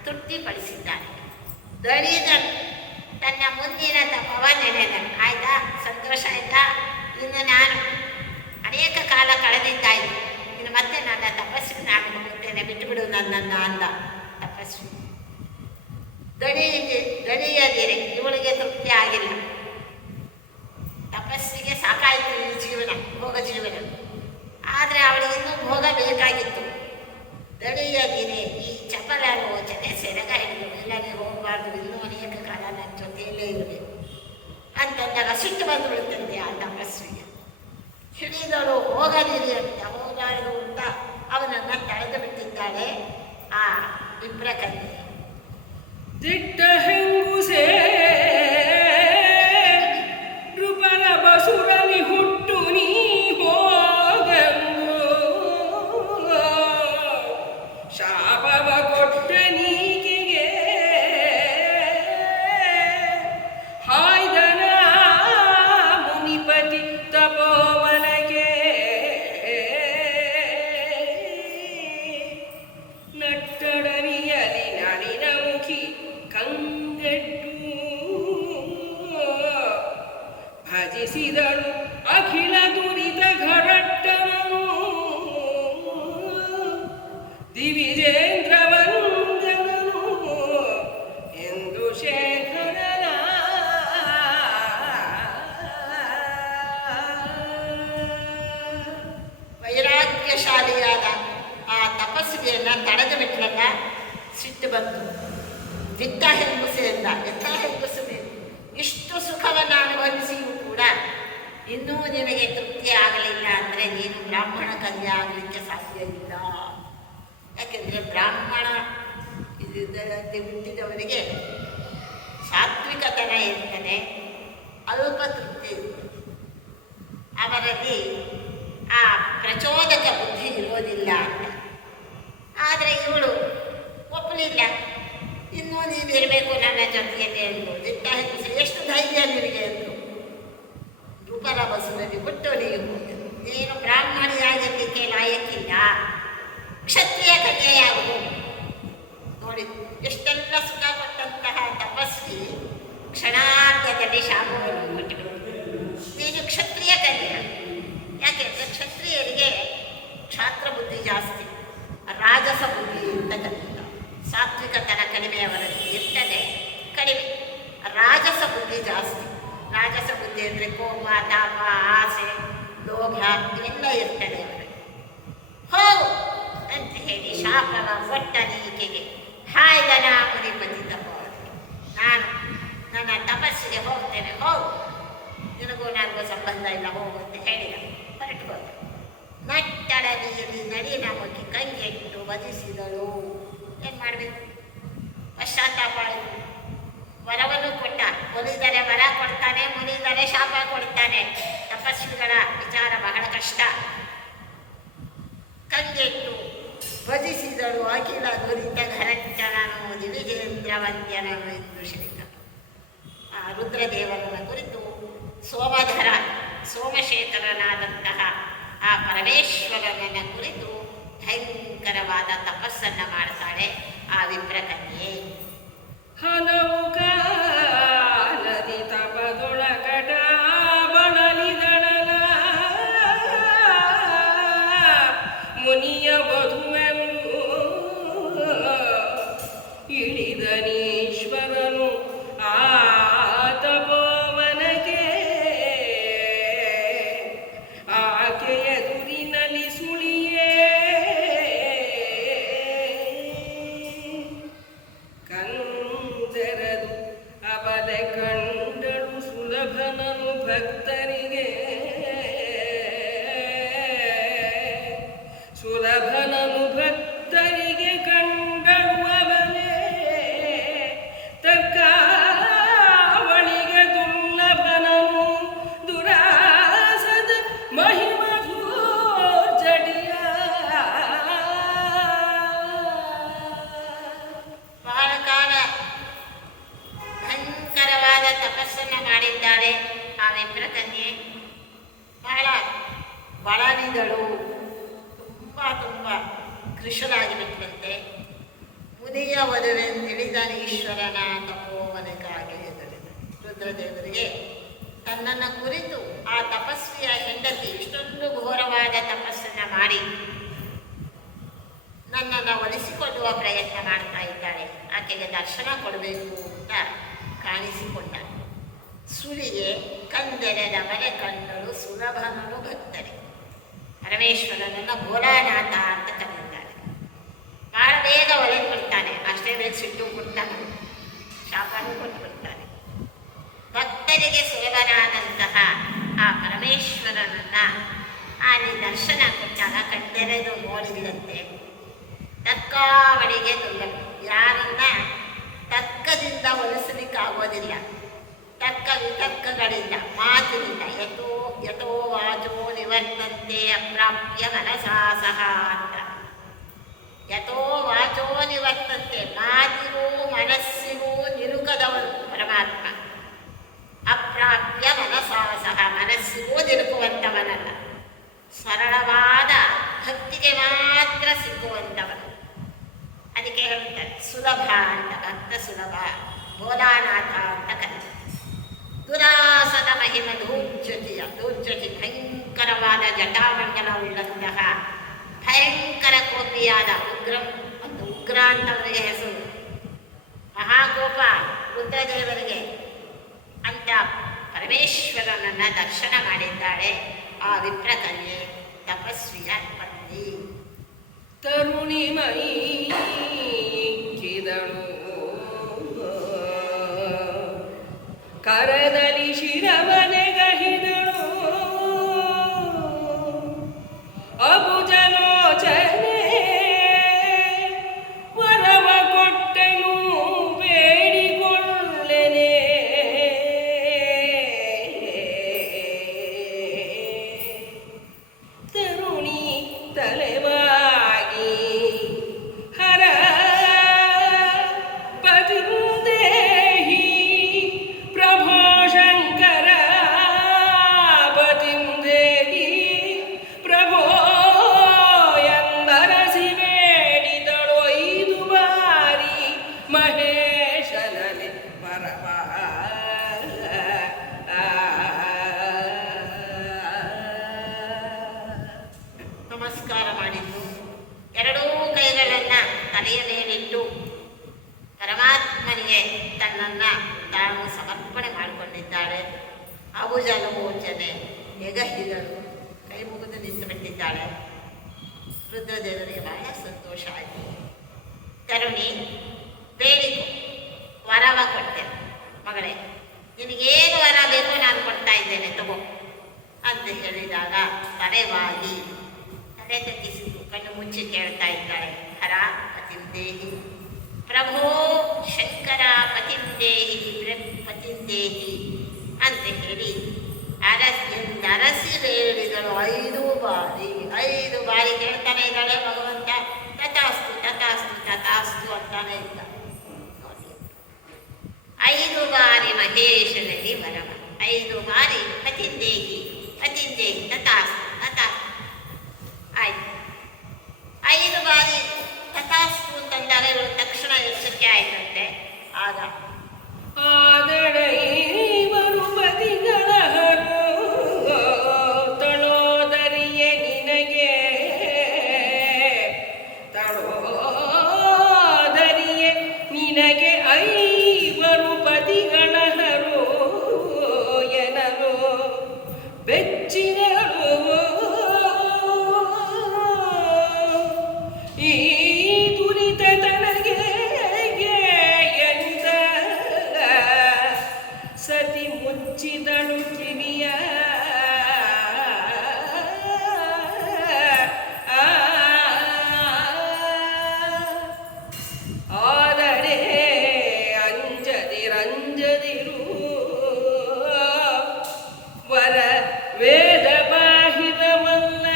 ತೃಪ್ತಿಪಡಿಸಿದ್ದಾನೆ. ದಣಿದನು, ತನ್ನ ಮುಂದಿನ ತಪವ ನೆನೆದನು. ಆಯ್ತಾ, ಸಂತೋಷ ಆಯ್ತಾ, ಇನ್ನು ನಾನು ಅನೇಕ ಕಾಲ ಕಳೆದಿದ್ದಾಯಿತು, ಇನ್ನು ಮತ್ತೆ ನನ್ನ ತಪಸ್ಸಿಗೆ ನಾನು ಹೋಗುತ್ತೇನೆ, ಬಿಟ್ಟುಬಿಡು ನನ್ನನ್ನು ಅಂದ ತಪಸ್ವಿ. ದಣಿಯದಿರೆ ಇವಳಿಗೆ ತೃಪ್ತಿ ಆಗಿಲ್ಲ. ತಪಸ್ಸಿಗೆ ಸಾಕಾಯಿತು ಈ ಜೀವನ, ಭೋಗ ಜೀವನ. ಆದರೆ ಅವಳಿಗೆ ಇನ್ನೂ ಭೋಗ ಬೇಕಾಗಿತ್ತು. ದಣಿಯದಿರೆ ಈ ಚಪಲಾಲೋಚನೆ ಸೆರಗ ಹಿಡಿದು, ಎಲ್ಲನೇ ಹೋಗಬಾರ್ದು, ಇನ್ನೂ ಅನೇಕ ಕಾಲ ನನ್ನ ಜೊತೆಯಲ್ಲೇ ಇರಬೇಕು ಅಂತಂದಾಗ ಸಿಟ್ಟು ಬಂದುಬಿಡುತ್ತಂತೆ ಆ ತಪಸ್ವಿಗೆ. ಹಿಡಿದಳು ಹೋಗದಿರಿ ಅಂತ, ಹೋಗಬಾರದು ಅಂತ ಅವನನ್ನು ತಡೆದು ಬಿಟ್ಟಿದ್ದಾಳೆ ಆ ವಿಪ್ರಕನ್ಯೆ. ದಿಟ್ಟ ಹೆಂಗುಸೇ ನೃಪನ ಬಸುರಲಿ ಹುಟ್ಟು ನೀ ಹೋಗಂದು ಶಾಪವ ಕೊಟ್ಟ ನೀಕಿಗೆ ಹಾಯ್ದನ ಮುನಿಪತಿ ತಪೋವನಗೆ ನಟ್ಟಡವಿಯಲಿ ನಳಿನ ಮುಖಿ ಕಂಗೆಟ್ಟು ಭಜಿಸಿದಳು ಅಖಿಲ ದುರಿತ ಘರಟ್ಟನನು ದಿವಿಜೇಂದ್ರ ವಂದನನು ಎಂದು ಶೇಖರನ ವೈರಾಗ್ಯಶಾಲಿಯಾದ ಆ ತಪಸ್ವಿಯನ್ನು ತಡೆದು ಬಿಟ್ಲಲ್ಲ, ಸಿಟ್ಟು ಬಂತು. ದಿಟ್ಟ ಹೆಂಗುಸೆಯಿಂದ, ಎಂಥ ಹೆಂಗುಸು ನೀನು, ಇಷ್ಟು ಸುಖವನ್ನು ಅನುಭವಿಸಿಯೂ ಕೂಡ ಇನ್ನೂ ನಿನಗೆ ತೃಪ್ತಿ ಆಗಲಿಲ್ಲ ಅಂದರೆ ನೀನು ಬ್ರಾಹ್ಮಣ ಕನ್ಯೆ ಆಗಲಿಕ್ಕೆ ಸಾಧ್ಯ ಇಲ್ಲ. ಯಾಕೆಂದರೆ ಬ್ರಾಹ್ಮಣ ಹುಟ್ಟಿದವರಿಗೆ ಸಾತ್ವಿಕತನ ಇರ್ತದೆ, ಅಲ್ಪ ತೃಪ್ತಿ ಇರ್ತದೆ. ಅವರಲ್ಲಿ ಆ ಪ್ರಚೋದಕ ಬುದ್ಧಿ ಇರೋದಿಲ್ಲ ಅಂತ. ಆದರೆ ಇವಳು ಒಪ್ಪಲಿಲ್ಲ. ಇನ್ನೂ ನೀನು ಇರಬೇಕು ನನ್ನ ಜೊತೆಯಲ್ಲಿ ಎಂದು. ದಿಟ್ಟ ಹೆಂಗಸು, ಎಷ್ಟು ಧೈರ್ಯ ನಿನಗೆ ಎಂದು. ನೃಪರ ಬಸುರಲ್ಲಿ ಬಿಟ್ಟು ನೀನು ಬ್ರಾಹ್ಮಣಿಯಾಗಿರಲಿಕ್ಕೆ ಲಾಯಕ್ಕಿಲ್ಲ, ಕ್ಷತ್ರಿಯ ಕನ್ಯೆಯಾಗುವುದು. ನೋಡಿ, ಎಷ್ಟೆಲ್ಲ ಸುಖ ಕೊಟ್ಟಂತಹ ತಪಸ್ವಿ ಕ್ಷಣಾರ್ಧದಲ್ಲಿ ಶಾಪವನ್ನು ಕೊಟ್ಟುಬಿಟ್ಟು ನೀನು ಕ್ಷತ್ರಿಯ ಕನ್ಯೆ. ಯಾಕೆಂದರೆ ಕ್ಷತ್ರಿಯರಿಗೆ ಕ್ಷಾತ್ರ ಬುದ್ಧಿ ಜಾಸ್ತಿ, ರಾಜಸ ಬುದ್ಧಿ ಅಂತ ಕರೀತಾರೆ. ಸಾತ್ವಿಕತನ ಕಡಿಮೆ ಅವರಲ್ಲಿ ಇರ್ತದೆ, ಕಡಿಮೆ. ರಾಜಸ ಬುದ್ಧಿ ಜಾಸ್ತಿ. ರಾಜಸ ಬುದ್ಧಿ ಅಂದರೆ ಕೋಪ, ತಾಪ, ಆಸೆ, ಲೋಭ ಇವೆಲ್ಲ ಇರ್ತದೆ ಅವರಲ್ಲಿ. ಹೋಗು ಅಂತ ಹೇಳಿ ಶಾಪವ ಕೊಟ್ಟ ನೀಕೆಗೆ ಹಾಯ್ದನ ಮುನಿಪತಿ ತಪೋವನಿಗೆ. ನಾನು ನನ್ನ ತಪಸ್ಸಿಗೆ ಹೋಗ್ತೇನೆ, ಹೋಗು, ನಿನಗೂ ನನಗೂ ಸಂಬಂಧ ಇಲ್ಲ, ಹೋಗು ಅಂತ ಹೇಳಿದ. ಹೊರಟು ಹೋದ. ನಟ್ಟಡವಿಯಲ್ಲಿ ನಳಿನ ಮುಖಿ ಕಂಗೆಟ್ಟು ವಧಿಸಿದಳು. ಏನು ಮಾಡಬೇಕು? ಪಶ್ಚಾತ್ತಾಪ ಆಯಿತು. ವರವನ್ನು ಕೊಟ್ಟ, ಮುನಿದರೆ ವರ ಕೊಡ್ತಾನೆ, ಮುನಿದರೆ ಶಾಪ ಕೊಡ್ತಾನೆ. ತಪಸ್ವಿಗಳ ವಿಚಾರ ಬಹಳ ಕಷ್ಟ. ಇಂದ್ರವಂದ್ಯನನು ಎಂದು ಶ್ರೀಕರ. ಆ ರುದ್ರದೇವರನ್ನ ಕುರಿತು ಸೋಮಧರ ಸೋಮಶೇಖರನಾದಂತಹ ಆ ಪರಮೇಶ್ವರನನ್ನ ಕುರಿತು ಭಯಂಕರವಾದ ತಪಸ್ಸನ್ನು ಮಾಡ್ತಾಳೆ ಆ ವಿಪ್ರಕನ್ಯೆ. ಹಲವು ಕಾಲದಿ ತಪದೊಳಗಡ ಬಳಲಿದಳಲ ಮುನಿಯ ವಧುವೆಂದು ಇಳಿದನೀಶ್ವರನು ಆ ತಪೋವನಕ್ಕೆ. ಆಕೆಯ ದುರಿನಲ್ಲಿ ಸುಳಿಯೇ ಕಂದೆರದು ಅವಲೆ ಕಂಡಳು ಸುಲಭನನು ಭಕ್ತರಿಗೆ. ಸುಲಭನನು ಭಕ್ತರಿಗೆ ಕಂಡಳು ಅವಲೆ ತಕ್ಕಾವಳಿಗೆ ದುರ್ಲಭನನು ದುರಾಸದ ಮಹಿಮಧೂರ್ಜಡಿಯ. ಬಹಳ ಕಾಲ ಭಯಂಕರವಾದ ತಪಸ್ಸನ್ನು ಮಾಡಿದ್ದಾಳೆ ಆ ವಿಪ್ರಕನ್ಯೆ. ಬಹಳ ಬಳಲಿದಳು, ತುಂಬ ಕೃಶನಾಗಿ ಬಿಟ್ಟಂತೆ. ಮುನಿಯ ವಧುವೆಂದಿಳಿದನು ಈಶ್ವರನ ತಪೋವನಕ್ಕಾಗಿ ಎದುರಿದ ರುದ್ರದೇವರಿಗೆ ತನ್ನನ್ನು ಕುರಿತು ಆ ತಪಸ್ವಿಯ ಹೆಂಡತಿ ಇಷ್ಟೊಂದು ಘೋರವಾದ ತಪಸ್ಸನ್ನು ಮಾಡಿ ನನ್ನನ್ನು ಒಲಿಸಿಕೊಳ್ಳುವ ಪ್ರಯತ್ನ ಮಾಡ್ತಾ ಇದ್ದಾಳೆ, ಆಕೆಗೆ ದರ್ಶನ ಕೊಡಬೇಕು ಅಂತ ಕಾಣಿಸಿಕೊಂಡ. ಸುಳಿಗೆ ಕಂದೆರೆದ ಮಲೆ ಕಂಡಳು ಸುಲಭನನು ಭಕ್ತರೆ. ಪರಮೇಶ್ವರನನ್ನು ಭೋಲಾನಾಥ ಅಂತ ಕರೆದಿದ್ದಾರೆ. ಬಹಳ ಬೇಗ ಒಳಗೆ ಬಿಡ್ತಾನೆ, ಅಷ್ಟೇ ಬೇಗ ಸಿಟ್ಟು ಕೊಡ್ತಾನೆ, ಶಾಪನೂ ಕೊಟ್ಬಿಡ್ತಾನೆ. ಭಕ್ತರಿಗೆ ಸುಲಭನಾದಂತಹ ಆ ಪರಮೇಶ್ವರನನ್ನ ಅಲ್ಲಿ ದರ್ಶನ ಕೊಟ್ಟಾಗ ಕಣ್ಣೆರೆದು ನೋಡಿದಂತೆ ತಕ್ಕಾವಳಿಗೆ ದುರ್ಲಭ. ಯಾರನ್ನ ತರ್ಕದಿಂದ ಒಲಿಸಲಿಕ್ಕಾಗೋದಿಲ್ಲ, ತರ್ಕ ವಿತರ್ಕಗಳಿಂದ, ಮಾತಿನಿಂದ. ಯಥೋ ವಾಚೋ ನಿವರ್ತಂತೆ ಅಪ್ರಾಪ್ಯ ಮನಸಾ ಸಹ ಅಂತ. ಯಥೋ ವಾಚೋ ನಿವರ್ತಂತೆ, ಮಾತಿಗೂ ಮನಸ್ಸಿಗೂ ನಿಲುಕದವನು ಪರಮಾತ್ಮ. ಅಪ್ರಾಪ್ಯ ಮನಸಾ ಸಹ, ಮನಸ್ಸಿಗೂ ನಿಲುಕುವಂಥವನಲ್ಲ, ಸರಳವಾದ ಭಕ್ತಿಗೆ ಮಾತ್ರ ಸಿಕ್ಕುವಂಥವನು. ಅದಕ್ಕೆ ಹೇಳ್ತಾರೆ ಸುಲಭ ಅಂತ, ಭಕ್ತ ಸುಲಭ, ಭೋಲಾನಾಥ ಅಂತ ಕರೀತಾರೆ. ದುರಾಸದ ಮಹಿಮ ಧೂರ್ಜಟಿ ಭಯಂಕರವಾದ ಜಟಾಮಂಡಲ ಉಳ್ಳಂತಹ ಭಯಂಕರ ಕೋಪಿಯಾದ ಉಗ್ರ ಅಂತವರಿಗೆ ಹೆಸರು. ಮಹಾಕೋಪ ರುದ್ರದೇವರಿಗೆ ಅಂತ ಪರಮೇಶ್ವರನನ್ನ ದರ್ಶನ ಮಾಡಿದ್ದಾಳೆ ಆ ವಿಪ್ರಕನ್ಯೆ, ತಪಸ್ವಿಯ ಪತ್ನಿ. ತರುಣಿ ಮೈಕ್ಕಿದಳು ಕರದಲ್ಲಿ ಶಿರವನೆಗಹಿದಳು ಅಬುಜಲೋಚನೆ ವರವ ಕೊಟ್ಟೆನು ಬೇಡಿಕೊಳ್ಳೆನೆ. ತರುಣಿ ತಲೆವಾಗಿ ಹರ ಪತಿಂದೇಹಿ ಪ್ರಭೋ ಶಂಕರ ಪತಿಂದೇಹಿ ಪ್ರಭೋ ಎಂದರಸಿ ಬೇಡಿದಳು 5 ಬಾರಿ ಮಹೇಶನಲ್ಲಿ ಪರಮ. ನಮಸ್ಕಾರ ಮಾಡಿದ್ದು, ಎರಡೂ ಕೈಗಳನ್ನು ತಲೆಯ ಮೇಲಿಟ್ಟು ಪರಮಾತ್ಮನಿಗೆ ತನ್ನನ್ನು ತಾನು ಸಮರ್ಪಣೆ ಮಾಡಿಕೊಂಡಿದ್ದಾಳೆ. ಅಬುಜಲಮೋಚನೆ ಎಗಹಿದಳು, ಕೈ ಮುಗಿದು ನಿಂತುಬಿಟ್ಟಿದ್ದಾಳೆ. ರುದ್ರದೇವರಿಗೆ ಬಹಳ ಸಂತೋಷ ಆಯಿತು. ತರುಣಿ ಬೇಡಿಕೊ, ವರವ ಕೊಟ್ಟೆ ಮಗಳೇ, ನಿನಗೇನು ವರ ಬೇಕು ನಾನು ಕೊಡ್ತಾ ಇದ್ದೇನೆ ತಗೋ ಅಂತ ಹೇಳಿದಾಗ ತಲೆವಾಗಿ ತಲೆ ತಗ್ಗಿಸಿದ್ದು ಕಣ್ಣು ಮುಚ್ಚಿ ಕೇಳ್ತಾ ಇದ್ದಾಳೆ. ಹರ ಪತಿಂದೇಹಿ ಪ್ರಭೋ ಶಂಕರ ಪತಿಂದೇಹಿ ಪತಿಂದೇಹಿ ಅಂತ ಹೇಳಿ ಅರಸಿ ಬೇಡಿದಳು 5 ಬಾರಿ. 5 ಬಾರಿ ಕೇಳ್ತಾನೆ ಇದ್ದಾಳೆ ಭಗವಂತ. ತಥಾಸ್ತು ತಥಾಸ್ತು ತಥಾಸ್ತು ಅಂತಾನೆ ಇದ್ದ. ನೋಡಿ 5 ಬಾರಿ ಮಹೇಶನಲ್ಲಿ ಬರವ, 5 ಬಾರಿ ಪತಿಂದೇಹಿ ಪತಿಂದೇಹಿ ತಥಾಸ್ತು ತಥಾಸ್ತು. ಆಯ್ತು, 5 ಬಾರಿ ತಥಾಸ್ತು ಅಂತಂದಾಗ ಇವಳು ತಕ್ಷಣ ಎಚ್ಚರಿಕೆ ಆಯ್ತಂತೆ. ಆಗ ಆದಡೈವರು ಬದಿಗಳಹರು ತಳೋದರಿಯೇ ನಿನಗೆ, ತಳೋದರಿಯೇ ನಿನಗೆ 5 ಪದಿಗಳಹರು ಎನಲು ಬೆಚ್ಚಿನರು. ಈ ದುರಿತ ತನಗೆ ಎಂದ ಸತಿ ಮುಚ್ಚಿದಳು ಕಿವಿಯ. ಆದರೆ ಅಂಜದಿರು ವರ ವೇದ ಬಾಹಿರವಲ್ಲ,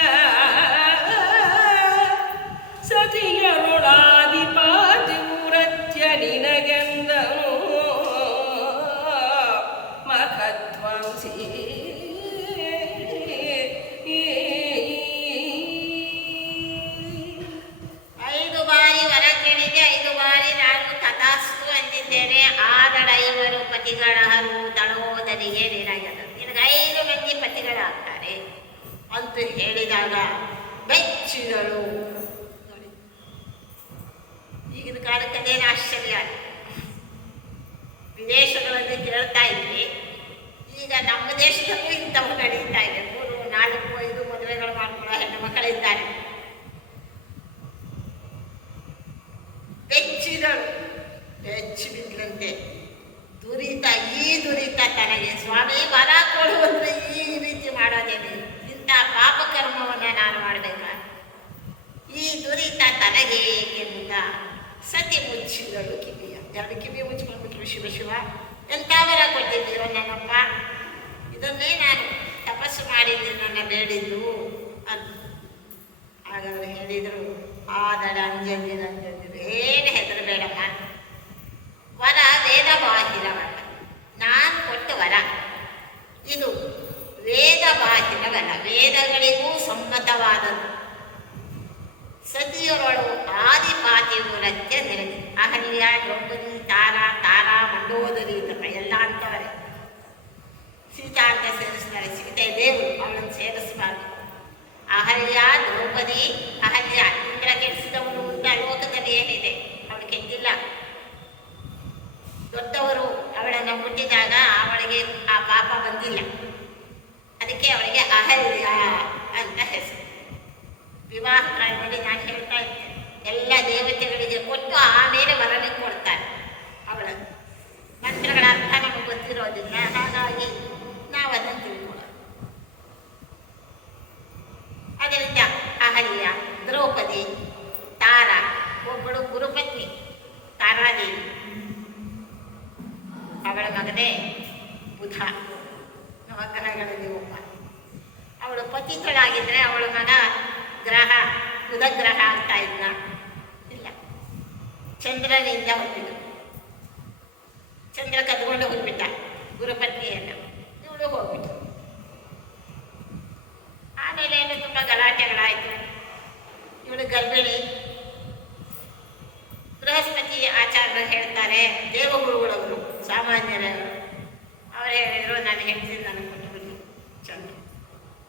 ಸತಿಯರುಳಾದಿಪಾದಿ ಮುರತ್ಯ ನಿನಗೆಂದನು ಮಖಧ್ವಂಸಿ. 5 ಬಾರಿ ವರ ಕೇಳಿದೆ, 5 ಬಾರಿ ನಾನು ತಥಾಸ್ತು ಅಂದಿದ್ದೇನೆ. ಆದಡೈವರು ಪತಿಗಳಹರು ತಳೋದರಿಗೆ ನಿನಗದು, ನಿನಗೆ 5 ಮಂದಿ ಪತಿಗಳಾಗ್ತಾರೆ ಅಂತ ಹೇಳಿದಾಗ ಬೆಚ್ಚಿದಳು. ನೋಡಿ, ಈಗಿನ ಕಾಲಕ್ಕದೇನು ಆಶ್ಚರ್ಯ, ವಿದೇಶಗಳಲ್ಲಿ ಕೇಳ್ತಾ ಇದ್ವಿ, ಈಗ ನಮ್ಮ ದೇಶದಲ್ಲೂ ಇಂಥವು ನಡೀತಾ ಇದೆ. 3, 4, 5 ಮದುವೆಗಳು ಮಾಡ್ಕೊಳ್ಳೋ ಹೆಣ್ಣು ಮಕ್ಕಳಿದ್ದಾರೆ. ಬೆಚ್ಚಿದಳು, ಬೆಚ್ಚಿ ಬಿದ್ದಂತೆ. ದುರಿತ, ಈ ದುರಿತ ತನಗೆ ಸ್ವಾಮಿ ವರ ಕೊಡು ಅಂದ್ರೆ ಈ ರೀತಿ ಮಾಡೋದೇನೆ, ಇಂಥ ಪಾಪಕರ್ಮವನ್ನು ನಾನು ಮಾಡಬೇಕಾ, ಈ ದುರಿತ ತನಗೆ ಏಕೆಂದ ಸತಿ ಮುಚ್ಚಿದಳು ಕಿವಿಯ. 2 ಕಿವಿ ಮುಚ್ಕೊಂಡ್ಬಿಟ್ರು. ಶಿವ ಶಿವ, ಎಂಥ ವರ ಕೊಟ್ಟಿದ್ದೀರೋ ನನ್ನಪ್ಪ, ಇದನ್ನೇ ನಾನು ತಪಸ್ಸು ಮಾಡಿದ್ದು ನನ್ನ ಬೇಡಿದ್ದು ಅಂತ. ಆಗ ಅವರು ಹೇಳಿದರು, ಆದಡ ಅಂಜಂದಿರು ಅಂಜಂದಿರು, ಏನು ಹೆದರಬೇಡಮ್ಮ, ವರ ವೇದ ಬಾಹಿರವಲ್ಲ, ನಾನು ಕೊಟ್ಟ ವರ ಇದು ವೇದ ಬಾಹಿರವಲ್ಲ, ವೇದಗಳಿಗೂ ಸಮ್ಮತವಾದದ್ದು. ಸತಿಯರೊಳು ಆದಿಪಾತಿ ಮುರತ್ಯ ನಿರತಿ, ಅಹಲ್ಯ, ದ್ರೌಪದಿ, ತಾರಾ ಮಂಡೋದರಿ ಎಲ್ಲ ಅಂತವರೆ. ಸೀತಾ ಅಂತ ಸೇರಿಸ್ತಾರೆ, ಸೀತೆ ದೇವರು, ಅವಳನ್ನು ಸೇರಿಸಬಾರ್ದು. ಅಹಲ್ಯ, ದ್ರೌಪದಿ, ಅಹಲ್ಯ ಇಂದ್ರ ಕೆಡಿಸಿದವನು ಅಂತ ಲೋಕದಲ್ಲಿ ಏನಿದೆ, ಅವಳು ಕೆಟ್ಟಿಲ್ಲ. ದೊಡ್ಡವರು ಅವಳನ್ನು ಮುಟ್ಟಿದಾಗ ಅವಳಿಗೆ ಆ ಪಾಪ ಬಂದಿಲ್ಲ, ಅದಕ್ಕೆ ಅವಳಿಗೆ ಅಹಲ್ಯ ಅಂತ ಹೆಸರು. ವಿವಾಹ ಕಾಲದಲ್ಲಿ ನಾನು ಹೇಳ್ತಾ ಇದ್ದೆ, ಎಲ್ಲ ದೇವತೆಗಳಿಗೆ ಕೊಟ್ಟು ಆಮೇಲೆ ವರನಿಗೆ ಕೊಡ್ತಾರೆ. ಅವಳ ಮಂತ್ರಗಳ ಅರ್ಥ ನಮಗೆ ಗೊತ್ತಿರೋದಿಲ್ಲ, ಹಾಗಾಗಿ ನಾವು ಅದನ್ನು ತಿಳ್ಕೊಳ್ಳೋದು. ಅದರಿಂದ ಅಹಲ್ಯ, ದ್ರೌಪದಿ, ತಾರಾ, ಒಬ್ಬಳು ಗುರುಪತ್ನಿ ತಾರಾದೇವಿ, ಅವಳ ಮಗನೇ ಬುಧ, ನವಗ್ರಹಗಳಲ್ಲಿ ಒಬ್ಬ. ಅವಳು ಪತಿತಳಾಗಿದ್ದರೆ ಅವಳ ಮಗ ಗ್ರಹ ಬುಧ ಗ್ರಹ ಆಗ್ತಾ ಇದ್ದ ಇಲ್ಲ, ಚಂದ್ರನಿಂದ ಹುಟ್ಟಿದ್ರು. ಚಂದ್ರ ಕದ್ಕೊಂಡು ಹೋಗ್ಬಿಟ್ಟ ಗುರುಪತ್ನಿಯನ್ನು, ಇವಳು ಹೋಗ್ಬಿಟ್ಟು. ಆಮೇಲೆ ಏನು ತುಂಬ ಗಲಾಟೆಗಳಾಯಿತು. ಇವಳು ಗರ್ಭಿಣಿ. ಬೃಹಸ್ಪತಿ ಆಚಾರ್ಯರು ಹೇಳ್ತಾರೆ, ದೇವಗುರುಗಳವರು ಸಾಮಾನ್ಯರವರು, ಅವರು ಹೇಳಿದರು, ನಾನು ಹೆಂಡತಿ ನನಗೆ ಕೊಟ್ಟುಬಿಡಿ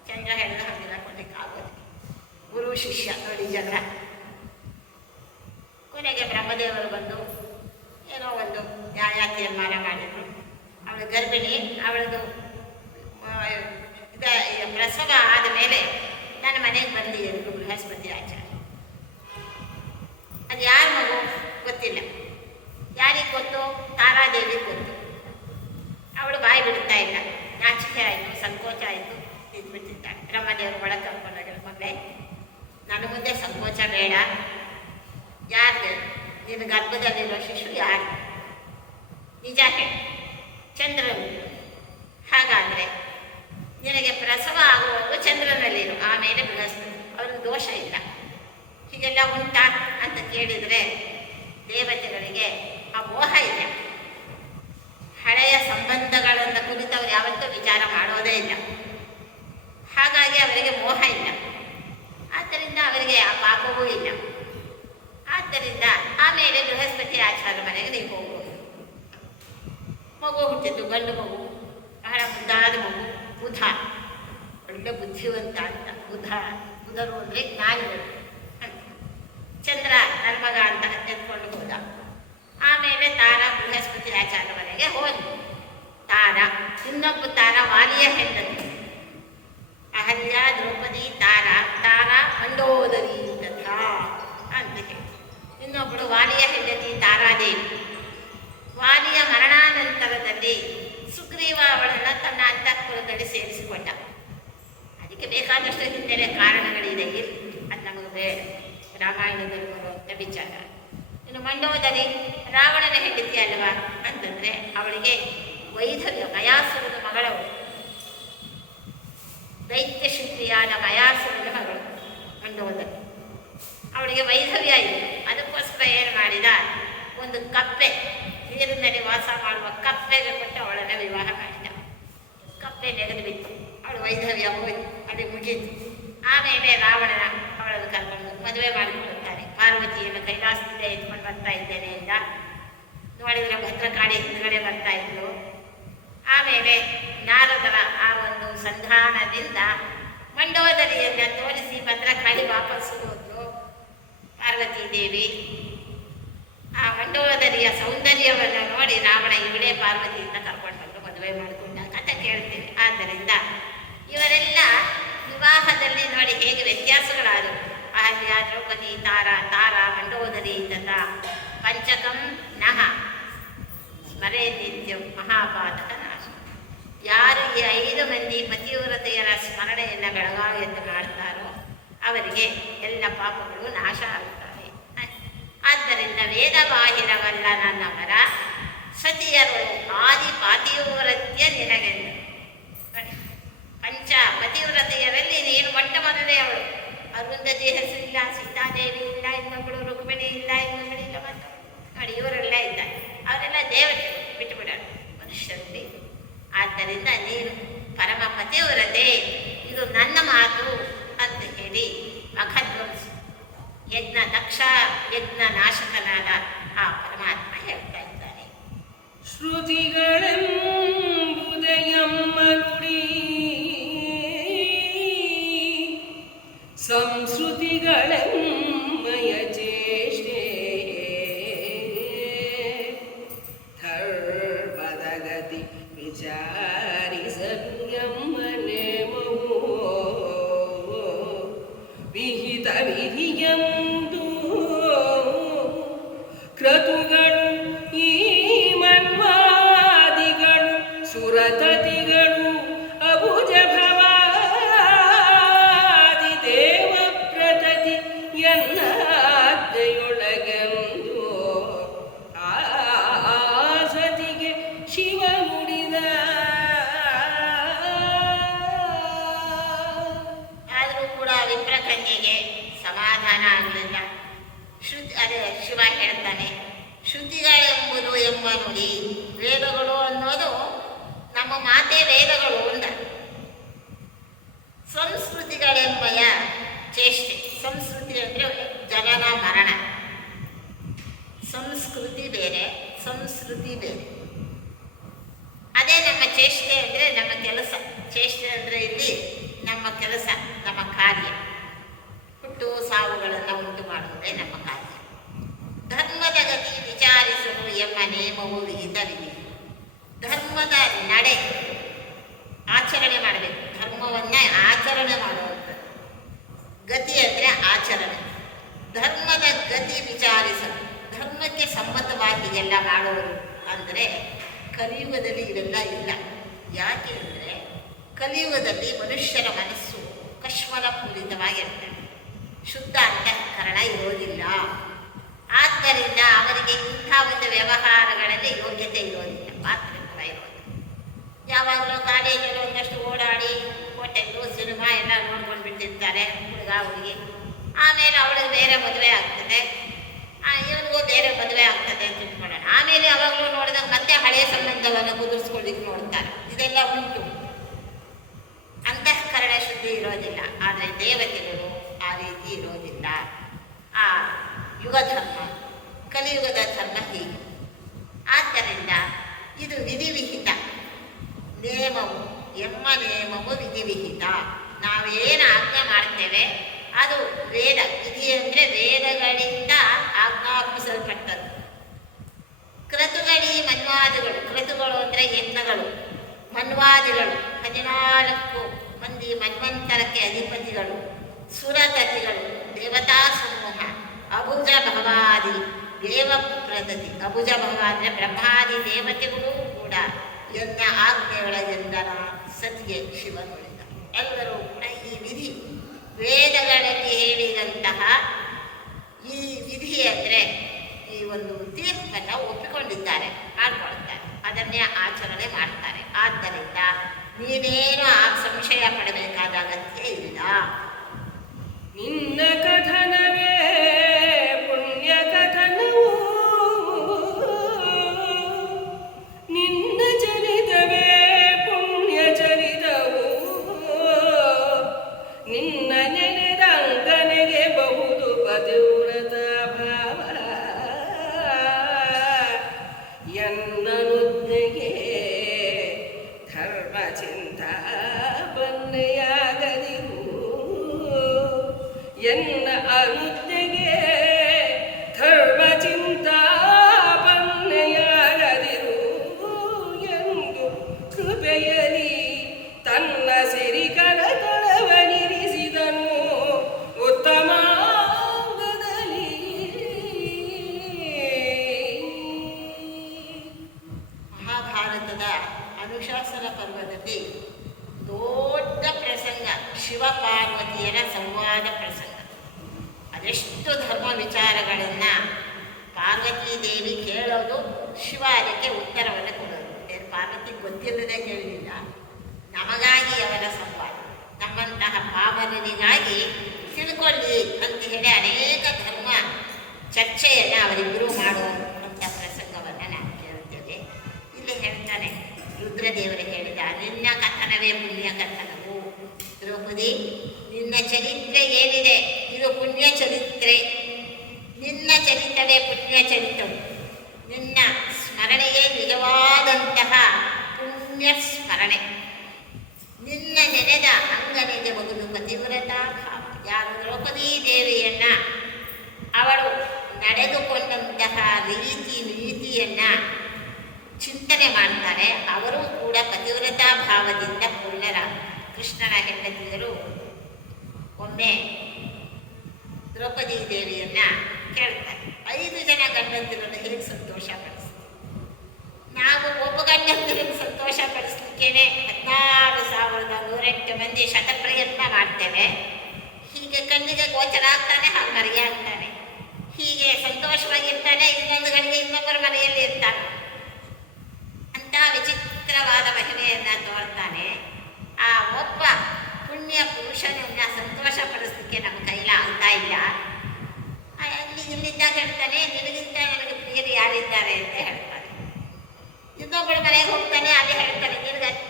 ಚಂದ್ರ ಹೇಳಿದ ಹಾಗೆಲ್ಲ ಕೊಡಲಿಕ್ಕೆ ಆಗೋದು. ಗುರು ಶಿಷ್ಯ ನೋಡಿ ಜಗಳ. ಕೊನೆಗೆ ಬ್ರಹ್ಮದೇವರು ಬಂದು ಏನೋ ಒಂದು ನ್ಯಾಯ ತೀರ್ಮಾನ ಮಾಡಿದರು. ಅವಳು ಗರ್ಭಿಣಿ, ಅವಳದು ಪ್ರಸವ ಆದ ಮೇಲೆ ನನ್ನ ಮನೆಗೆ ಬರಲಿ ಎಂದು ಬೃಹಸ್ಪತಿ ಆಚಾರ್ಯ. ಅದು ಯಾರ ಮಗು ಗೊತ್ತಿಲ್ಲ, ಯಾರಿಗೆ ಗೊತ್ತು? ತಾರಾದೇವಿ ಗೊತ್ತು. ಅವಳು ಬಾಯಿ ಬಿಡ್ತಾ ಇಲ್ಲ, ನಾಚಿಕೆ ಆಯಿತು, ಸಂಕೋಚ ಆಯಿತು, ಇದ್ಬಿಟ್ಟಿದ್ದಾಳೆ. ಬ್ರಹ್ಮದೇವರು ಒಳಗೆ ಕರ್ಕೊಂಡೋಗಿರೋ, ಮಗಳೇ ನನ್ನ ಮುಂದೆ ಸಂಕೋಚ ಬೇಡ, ಯಾರು ನಿನ್ನ ಗರ್ಭದಲ್ಲಿರೋ ಶಿಶು ಯಾರು? ನಿಜ ಹೇಳಿ, ಚಂದ್ರನು. ಹಾಗಾದರೆ ನಿನಗೆ ಪ್ರಸವ ಆಗುವಾಗ ಚಂದ್ರನಲ್ಲಿರು, ಆಮೇಲೆ ಬೃಹಸ್ಪತಿ, ಅವ್ರಿಗೆ ದೋಷ ಇಲ್ಲ. ಹೀಗೆಲ್ಲ ಉಂಟಾ ಅಂತ ಕೇಳಿದರೆ ದೇವತೆಗಳಿಗೆ ಆ ಮೋಹ ಇಲ್ಲ. ಹಳೆಯ ಸಂಬಂಧಗಳನ್ನು ಕುರಿತು ಅವರು ಯಾವತ್ತೂ ವಿಚಾರ ಮಾಡೋದೇ ಇಲ್ಲ. ಹಾಗಾಗಿ ಅವರಿಗೆ ಮೋಹ ಇಲ್ಲ, ಆದ್ದರಿಂದ ಅವರಿಗೆ ಆ ಪಾಪವೂ ಇಲ್ಲ. ಆದ್ದರಿಂದ ಆಮೇಲೆ ಬೃಹಸ್ಪತಿ ಆಚಾರ್ಯ ಮನೆಗೆ ನೀವು ಹೋಗುವುದು. ಮಗು ಹುಟ್ಟಿದ್ದು, ಗಂಡು ಮಗು, ಬಹಳ ಮುದ್ದಾದ ಮಗು, ಬುಧ, ಒಳ್ಳೆ ಬುದ್ಧಿವಂತ ಅಂತ. ಬುಧರು ಅಂದರೆ ಜ್ಞಾನಿಗಳು. ಚಂದ್ರ ನರ್ಮಗ ಅಂತ ಎತ್ಕೊಂಡು ಹೋದ. ಆಮೇಲೆ ತಾರ ಬೃಹಸ್ಪತಿ ಆಚಾರ್ಯ ಮನೆಗೆ ಹೋದ. ತಾರ, ಇನ್ನೊಬ್ಬ ತಾರ ವಾಲಿಯ ಹೆಂಡತಿ, ಅಹಲ್ಯ, ದ್ರೌಪದಿ, ತಾರ ಮಂಡೋದರಿ ತಥಾ ಅಂತ ಹೇಳಿ. ಇನ್ನೊಬ್ಬಳು ವಾಲಿಯ ಹೆಂಡತಿ ತಾರಾದೇವಿ. ವಾಲಿಯ ಮರಣಾನಂತರದಲ್ಲಿ ಸುಗ್ರೀವ ಅವಳನ್ನು ತನ್ನ ಅಂತಃಪುರದಲ್ಲಿ ಸೇರಿಸಿಕೊಂಡ. ಅದಕ್ಕೆ ಬೇಕಾದಷ್ಟು ಹಿನ್ನೆಲೆ ಕಾರಣಗಳಿದೆ, ಅದು ನಮಗೆ ಬೇಡ, ರಾಮಾಯಣದಲ್ಲಿ ಬರುವಂಥ ವಿಚಾರ. ಇನ್ನು ಮಂಡೋದರಿ ರಾವಣನ ಹೆಂಡತಿ ಅಲ್ವಾ ಅಂತಂದರೆ ಅವಳಿಗೆ ವೈಧವ್ಯ, ಮಯಾಸುರನ ಮಗಳವಳು, ದೈತ್ಯ ಶಿಲ್ಪಿಯಾದ ಮಯಾಸುರನ ಮಗಳು ಮಂಡೋದರಿ. ಅವಳಿಗೆ ವೈಧವ್ಯ ಇದೆ. ಅದಕ್ಕೋಸ್ಕರ ಏನು ಮಾಡಿದ, ಒಂದು ಕಪ್ಪೆ, ನೀರಿನಲ್ಲಿ ವಾಸ ಮಾಡುವ ಕಪ್ಪೆಗೆ ಕೊಟ್ಟು ಅವಳನ್ನು ವಿವಾಹ ಮಾಡಿದ. ಕಪ್ಪೆ ನೆಗೆದು ಬಿತ್ತು, ಅವಳು ವೈಧವ್ಯ ಹೋಯ್ತು, ಅದು ಮುಗೀತು. ಆಮೇಲೆ ರಾವಣನ ಅವಳನ್ನು ಕರ್ಕೊಂಡು ಮದುವೆ ಮಾಡಿಕೊಳ್ಳುತ್ತಾರೆ. ಪಾರ್ವತಿಯನ್ನು ಕೈಲಾಸದಿಂದ ಎತ್ಕೊಂಡು ಬರ್ತಾ ಇದ್ದೇನೆ ಅಂತ ನೋಡಿದರೆ ಭದ್ರಕಾಳಿ ಹಿಂದುಗಡೆ ಬರ್ತಾ ಇದ್ಲು. ಆಮೇಲೆ ನಾರದರ ಆ ಒಂದು ಸಂಧಾನದಿಂದ ಮಂಡೋದರಿಯನ್ನು ತೋರಿಸಿ ಭದ್ರಕಾಳಿ ವಾಪಸ್ಸು ಹೋದ್ಲು ಪಾರ್ವತಿ ದೇವಿ. ಆ ಮಂಡೋದರಿಯ ಸೌಂದರ್ಯವನ್ನು ನೋಡಿ ರಾವಣ ಇವಳೇ ಪಾರ್ವತಿಯಿಂದ ಕರ್ಕೊಂಡು ಬಂದು ಮದುವೆ ಮಾಡಿಕೊಂಡ ಕಥೆ ಕೇಳ್ತೇವೆ. ಆದ್ದರಿಂದ ಇವರೆಲ್ಲ ವಿವಾಹದಲ್ಲಿ ನೋಡಿ ಹೇಗೆ ವ್ಯತ್ಯಾಸಗಳಾದವು. ಅಹಲ್ಯ, ದ್ರೌಪದಿ, ತಾರ ಮಂಡೋದರಿ ತಥಾ ಪಂಚಕಂ ನಹ ಸ್ಮರೇ ನಿತ್ಯಂ ಮಹಾಪಾತಕ ನಾಶ. ಯಾರು ಈ 5 ಮಂದಿ ಪತಿವ್ರತೆಯರ ಸ್ಮರಣೆಯನ್ನು ಬೆಳಗಾವಿಯಲ್ಲಿ ಮಾಡ್ತಾರೋ ಅವರಿಗೆ ಎಲ್ಲ ಪಾಪಗಳು ನಾಶ ಆಗುತ್ತವೆ. ಆದ್ದರಿಂದ ವೇದ ಬಾಹಿರವಲ್ಲ ನನ್ನವರ ಸತಿಯರು ಆದಿ ಪಾತಿವ್ರತ್ಯ ನಿನಗೆಂದು. ಪಂಚ ಪತಿವ್ರತೆಯರಲ್ಲಿ ನೀನು ಮೊಟ್ಟ ಮೊದಲೇ ಅವಳು. ಅರುಂಧತಿ ಹೆಸರಿಲ್ಲ, ಸೀತಾದೇವಿ ಇಲ್ಲ, ಇನ್ನೊಬ್ಬಳು ರುಕ್ಮಿಣಿ ಇಲ್ಲ, ಇನ್ನೊಬ್ಬಳಿಲ್ಲ, ಮತ್ತು ನೋಡಿ ಇವರೆಲ್ಲ ಇದ್ದಾರೆ. ಅವರೆಲ್ಲ ದೇವತೆ ಬಿಟ್ಟುಬಿಡೋಣ ಮನುಷ್ಯರಲ್ಲಿ. ಆದ್ದರಿಂದ ನೀನು ಪರಮ ಪತಿವ್ರತೆ, ಇದು ನನ್ನ ಮಾತು ಅಂತ ಹೇಳಿ ಮಖಧ್ವಂಸ ದಕ್ಷ ಯಜ್ಞ ನಾಶಕನಾದ ಆ ಪರಮಾತ್ಮ ಹೇಳ್ತಾ ಇದ್ದಾನೆ. ಶ್ರುತಿಗಳೆಂಬುದೆಯಮ್ಮನುಡಿ ಸಂಸ್ಕೃತಿಗಳೆಮ್ಮಯ ಚೇಷ್ಟೆ ಧರ್ಮದಗತಿ ವಿಚಾರಿಸಲು ಎಮ್ಮನೇಮವೋ ವಿಹಿತ ವಿಧಿಯಂದು ಕ್ರತುಗಳು ಈ ಮನ್ವಾದಿಗಳು ಸುರತತಿಗಳು ಅಭುಜ ಭವಾದಿ ದೇವ ಪ್ರತತಿ ಎನ್ನಾಜ್ಞೆಯೊಳಗೆಂದು ಆ ಸತಿಗೆ ಶಿವ ನುಡಿದ. ಆದರೂ ಕೂಡ ವಿಪ್ರಕನ್ಯೆಗೆ ಸಮಾಧಾನ ಆಗಲಿಲ್ಲ. ಅದೇ ಶಿವ ಹೇಳ್ತಾನೆ, ಶ್ರುತಿಗಳೆಂಬುದು ಎಂಬ ನುಡಿ, ವೇದಗಳು ಅನ್ನೋದು ನಮ್ಮ ಮಾತೆ ವೇದಗಳು ಅಂದ. ಸಂಸ್ಕೃತಿಗಳೆಂಬಯ ಚೇಷ್ಟೆ. ಸಂಸ್ಕೃತಿ ಅಂದರೆ ಜನನ ಮರಣ. ಸಂಸ್ಕೃತಿ ಬೇರೆ, ಸಂಸ್ಕೃತಿ ಬೇರೆ. ಅದೇ ನಮ್ಮ ಚೇಷ್ಟೆ ಅಂದರೆ ನಮ್ಮ ಕೆಲಸ. ಚೇಷ್ಟೆ ಅಂದರೆ ಇಲ್ಲಿ ನಮ್ಮ ಕೆಲಸ, ನಮ್ಮ ಕಾರ್ಯ. ಹುಟ್ಟು ಸಾವುಗಳನ್ನು ಉಂಟು ಮಾಡುವುದೇ ನಮ್ಮ ಕಾರ್ಯ. ಧರ್ಮದ ಗತಿ ವಿಚಾರಿಸಲು ಎಂಬ ನೇಮವು ವಿಹಿತ ವಿಧಿ. ಧರ್ಮದ ನಡೆ ಆಚರಣೆ ಮಾಡಬೇಕು. ಧರ್ಮವನ್ನೇ ಆಚರಣೆ ಮಾಡುವಂಥದ್ದು. ಗತಿ ಅಂದರೆ ಆಚರಣೆ. ಧರ್ಮದ ಗತಿ ವಿಚಾರಿಸಲು, ಧರ್ಮಕ್ಕೆ ಸಮ್ಮತವಾಗಿ ಎಲ್ಲ ಮಾಡುವರು ಅಂದರೆ ಕಲಿಯುಗದಲ್ಲಿ ಇವೆಲ್ಲ ಇಲ್ಲ. ಯಾಕೆ ಅಂದರೆ ಕಲಿಯುಗದಲ್ಲಿ ಮನುಷ್ಯರ ಮನಸ್ಸು ಕಶ್ಮಲ ಪೂರಿತವಾಗಿರ್ತದೆ, ಶುದ್ಧ ಅಂತಃಕರಣ ಇರೋದಿಲ್ಲ. ಆದ್ದರಿಂದ ಅವರಿಗೆ ಇಂಥ ಒಂದು ವ್ಯವಹಾರಗಳಲ್ಲಿ ಯೋಗ್ಯತೆ ಇರೋದಿಲ್ಲ, ಪಾತ್ರತ್ವ ಇರೋದಿಲ್ಲ. ಯಾವಾಗಲೂ ಕಾಲೇಜಲ್ಲಿ ಒಂದಷ್ಟು ಓಡಾಡಿ ಹೋಟೆಲ್ಲು ಸಿನಿಮಾ ಎಲ್ಲ ನೋಡ್ಕೊಂಡು ಬಿಟ್ಟಿರ್ತಾರೆ ಹುಡುಗ ಹುಡುಗಿ. ಆಮೇಲೆ ಅವಳಿಗೆ ಬೇರೆ ಮದುವೆ ಆಗ್ತದೆ. ಇವನಿಗೂ ಬೇರೆ ಮದುವೆ ಆಗ್ತದೆ ಅಂತ ಇಟ್ಕೊಳ್ಳೋಣ. ಆಮೇಲೆ ಅವಾಗಲೂ ನೋಡಿದಾಗ ಮತ್ತೆ ಹಳೆಯ ಸಂಬಂಧವನ್ನು ಕುದುರಿಸ್ಕೊಳ್ಳಿಕ್ಕೆ ನೋಡ್ತಾರೆ. ಇದೆಲ್ಲ ಉಂಟು. ಅಂತಃಕರಣ ಶುದ್ಧಿ ಇರೋದಿಲ್ಲ. ಆದರೆ ದೇವತೆಗಳು ಆ ರೀತಿ ಇರೋದಿಲ್ಲ. ಆ ಯುಗ ಧರ್ಮ, ಕಲಿಯುಗದ ಧರ್ಮ ಹೀಗೆ. ಆದ್ದರಿಂದ ಇದು ವಿಧಿವಿಹಿತ ನೇಮವು ನೇಮವು ವಿಧಿವಿಹಿತ. ನಾವೇನು ಆಜ್ಞೆ ಮಾಡ್ತೇವೆ ಅದು ವೇದ. ವಿಧಿ ಅಂದರೆ ವೇದಗಳಿಂದ ಆಜ್ಞಾಪಿಸಲ್ಪಟ್ಟದ್ದು. ಕ್ರತುಗಳಿ ಮನ್ವಾದಿಗಳು, ಕ್ರತುಗಳು ಅಂದರೆ ಯಜ್ಞಗಳು, ಮನ್ವಾದಿಗಳು 14 ಮಂದಿ ಮನ್ವಂತರಕ್ಕೆ ಅಧಿಪತಿಗಳು, ಸುರತತಿಗಳು ದೇವತಾ ಸಮೂಹ, ಅಭುಜ ಭವಾದಿ ದೇವ ಪ್ರತತಿ. ಅಭುಜ ಭವ ಅಂದರೆ ಬ್ರಹ್ಮಾದಿ ದೇವತೆಗಳು ಕೂಡ ಯಜ್ಞ ಆಜ್ಞೆಯೊಳಗೆಂದರ ಸತಿಗೆ ಶಿವನುಳಿದ. ಎಲ್ಲರೂ ಕೂಡ ಈ ವಿಧಿ ವೇದಗಳಲ್ಲಿ ಹೇಳಿದಂತಹ ಈ ವಿಧಿ ಅಂದರೆ ಈ ಒಂದು ತೀರ್ಪನ್ನು ಒಪ್ಪಿಕೊಂಡಿದ್ದಾರೆ, ಮಾಡಿಕೊಳ್ತಾರೆ, ಅದನ್ನೇ ಆಚರಣೆ ಮಾಡ್ತಾರೆ. ಆದ್ದರಿಂದ ನೀನೇನು ಆ ಸಂಶಯ ಪಡಬೇಕಾದ ಅಗತ್ಯ ಇಲ್ಲ. ನಿನ್ನ ಕಥನವೇ ಪುಣ್ಯ ಕಥನವು, ನಿನ್ನ ಚರಿತವೇ ಪುಣ್ಯ ಚರಿತವು. ನಿನ್ನ ನೆನೆದ ಅಂಗನೆಗೆ ಬಹುದು ಪತಿವ್ರತ ಭಾವ. ಎನ್ನನುಜ್ಞೆಗೆ ಧರ್ಮ ಚಿಂತಾಪನ್ನೆಯಾಗದಿರು. ಎನ್ನ ಅನುಜ್ಞೆಗೆ ಧರ್ಮ ಚಿಂತಾಪನ್ನೆಯಾಗದಿರು ಎಂದು ಕೃಪೆಯಲಿ ತನ್ನ ಸಿರಿಕರತಳವನಿರಿಸಿದನು ಉತ್ತಮಾಂಗದಲ್ಲಿ. ಮಹಾಭಾರತದ ಅನುಶಾಸನ ಪರ್ವದಲ್ಲಿ ದೊಡ್ಡ ಪ್ರಸಂಗ ಶಿವಪಾರ್ವತಿಯರ ಸಂವಾದ ಪ್ರಸಂಗ. ಅದೆಷ್ಟು ಧರ್ಮ ವಿಚಾರಗಳನ್ನು ಪಾರ್ವತೀ ದೇವಿ ಕೇಳೋದು, ಶಿವ ಅದಕ್ಕೆ ಉತ್ತರವನ್ನು ಕೊಡೋದು. ಪಾರ್ವತಿ ಗೊತ್ತಿಲ್ಲದೆ ಕೇಳಲಿಲ್ಲ, ನಮಗಾಗಿ ಅವರ ಸಂವಾದ, ನಮ್ಮಂತಹ ಪಾವನರಿಗಾಗಿ ತಿಳ್ಕೊಳ್ಳಿ ಅಂತ ಹೇಳಿ ಅನೇಕ ಧರ್ಮ ಚರ್ಚೆಯನ್ನು ಅವರಿಬ್ಬರು ಮಾಡುವಂಥ ಪ್ರಸಂಗವನ್ನು ನಾವು ಕೇಳುತ್ತೇವೆ. ಇಲ್ಲಿ ಹೇಳ್ತಾನೆ ರುದ್ರದೇವರು ಹೇಳಿದ, ನಿನ್ನ ಕಥನವೇ ಪುಣ್ಯ ಕಥನವು. ದ್ರೌಪದಿ, ನಿನ್ನ ಚರಿತ್ರೆ ಏನಿದೆ ಇದು ಪುಣ್ಯ ಚರಿತ್ರೆ. ನಿನ್ನ ಚರಿತವೇ ಪುಣ್ಯ ಚರಿತವು. ನಿನ್ನ ಸ್ಮರಣೆಯೇ ನಿಜವಾದಂತಹ ಪುಣ್ಯ ಸ್ಮರಣೆ. ನಿನ್ನ ನೆನೆದ ಅಂಗನೆಗೆ ಬಗುದು ಪತಿವ್ರತ ಭಾವ. ಯಾರು ದ್ರೌಪದಿ ದೇವಿಯನ್ನ ಅವಳು ನಡೆದುಕೊಂಡಂತಹ ರೀತಿ ನೀತಿಯನ್ನು ಚಿಂತನೆ ಮಾಡ್ತಾರೆ, ಅವರು ಕೂಡ ಪತಿವ್ರತಾ ಭಾವದಿಂದ ಪೂರ್ಣರಾಗ್ತಾರೆ. ಕೃಷ್ಣನ ಹೆಂಡತಿಯರು ಒಮ್ಮೆ ದ್ರೌಪದಿ ದೇವಿಯನ್ನ ಕೇಳ್ತಾರೆ, 5 ಜನ ಗಂಡಂದಿರನ್ನು ಹೇಗೆ ಸಂತೋಷ ಪಡಿಸ್ತೀವಿ? ನಾವು ಒಬ್ಬ ಗಂಡಂದಿರನ್ನು ಸಂತೋಷ ಪಡಿಸ್ಲಿಕ್ಕೇನೆ 16,108 ಮಂದಿ ಶತಪ್ರಯತ್ನ ಮಾಡ್ತೇವೆ. ಹೀಗೆ ಕಣ್ಣಿಗೆ ಗೋಚರ ಆಗ್ತಾನೆ, ಹಾಗೆ ಮರೆಯಾಗ್ತಾನೆ. ಹೀಗೆ ಸಂತೋಷವಾಗಿರ್ತಾನೆ, ಇನ್ನೊಂದು ಗಂಟೆ ಇನ್ನೊಬ್ಬರ ಮನೆಯಲ್ಲಿ ಇರ್ತಾನೆ. ಅಂತ ವಿಚಿತ್ರವಾದ ಮಹಿಮೆಯನ್ನು ತೋರ್ತಾನೆ. ಆ ಒಬ್ಬ ಪುಣ್ಯ ಪುರುಷನನ್ನ ಸಂತೋಷ ಪಡಿಸ್ಲಿಕ್ಕೆ ನಮ್ಮ ಕೈಲಾಗ್ತಾ ಇಲ್ಲ. ಅಲ್ಲಿ ಇಲ್ಲಿದ್ದಾಗ ಹೇಳ್ತಾನೆ, ನಿನಗಿಂತ ನನಗೆ ಪ್ರಿಯರು ಯಾರಿದ್ದಾರೆ ಅಂತ ಹೇಳ್ತಾನೆ. ಇನ್ನೊಬ್ಬಳ ಮನೆಗೆ ಹೋಗ್ತಾನೆ, ಅಲ್ಲಿ ಹೇಳ್ತಾನೆ,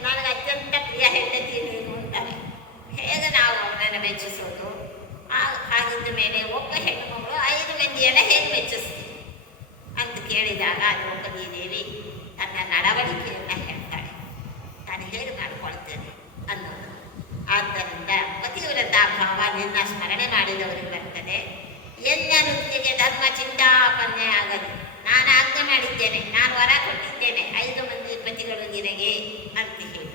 ನನಗೆ ಅತ್ಯಂತ ಪ್ರಿಯ ಹೆಂಡತಿ ನೀನು ಅಂತಾನೆ. ಹೇಗೆ ನಾವು ಅವನನ್ನು ಮೆಚ್ಚಿಸೋದು? ಹಾಗಿದ್ದ ಮೇಲೆ ಒಬ್ಬ ಹೆಣ್ಣುಮಗಳು 5 ಮಂದಿಯನ್ನು ಹೇಗೆ ಮೆಚ್ಚಿಸ್ತೀವಿ ಅಂತ ಕೇಳಿದಾಗ ದ್ರೌಪದಿ ದೇವಿ ತನ್ನ ನಡವಳಿಕೆಯನ್ನು ಹೇಳ್ತಾಳೆ, ನಾನು ಹೇಗೆ ನಡ್ಕೊಳ್ತೇನೆ ಅನ್ನೋದು. ಆದ್ದರಿಂದ ಪತಿವ್ರತಾ ಭಾವ ನಿನ್ನ ಸ್ಮರಣೆ ಮಾಡಿದವರಿಗೆ ಬರ್ತದೆ. ಎನ್ನ ವೃತ್ತಿಗೆ ಧರ್ಮ ಚಿಂತಾಪನ್ನೆ ಆಗದು. ನಾನು ಆಜ್ಞೆ ಮಾಡಿದ್ದೇನೆ, ನಾನು ವರ ಕೊಟ್ಟಿದ್ದೇನೆ 5 ಮಂದಿ ಪತಿಗಳು ನಿನಗೆ ಅಂತ ಹೇಳಿ.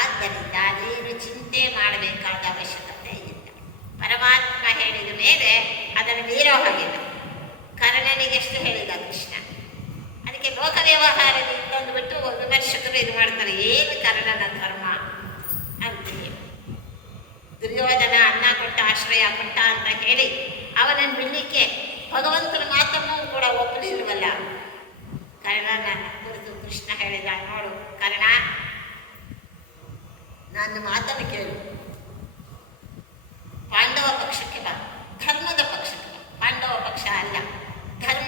ಆದ್ದರಿಂದ ನೀನು ಚಿಂತೆ ಮಾಡಬೇಕಾದ ಅವಶ್ಯಕತೆ ಇಲ್ಲ. ಪರಮಾತ್ಮ ಹೇಳಿದ ಮೇಲೆ ಅದನ್ನು ಮೀರೋ ಹಾಗಿಲ್ಲ. ಕರ್ಣನಿಗೆ ಎಷ್ಟು ಹೇಳಿದ ಕೃಷ್ಣ. ಅದಕ್ಕೆ ಲೋಕ ವ್ಯವಹಾರದಲ್ಲಿ ಇಟ್ಟೊಂದು ಬಿಟ್ಟು ವಿಮರ್ಶಕರು ಇದು ಮಾಡ್ತಾರೆ, ಏನು ಕರ್ಣನ ಧರ್ಮ ಅಂತ ಹೇಳಿ. ದುರ್ಯೋಧನ ಅನ್ನ ಕೊಟ್ಟ, ಆಶ್ರಯ ಕೊಟ್ಟ ಅಂತ ಹೇಳಿ ಅವನನ್ನು ಬಿಡಲಿಕ್ಕೆ ಭಗವಂತನ ಮಾತನ್ನು ಕೂಡ ಒಪ್ಪಲಿಲ್ವಲ್ಲ. ಕರ್ಣನ ಕುರಿತು ಕೃಷ್ಣ ಹೇಳಿದ, ನೋಡು ಕರ್ಣ, ನನ್ನ ಮಾತನ್ನು ಕೇಳು, ಪಾಂಡವ ಪಕ್ಷಕ್ಕೆ ಬಾ, ಧರ್ಮದ ಪಕ್ಷಕ್ಕೆ ಬಾ. ಪಾಂಡವ ಪಕ್ಷ ಅಲ್ಲ, ಧರ್ಮ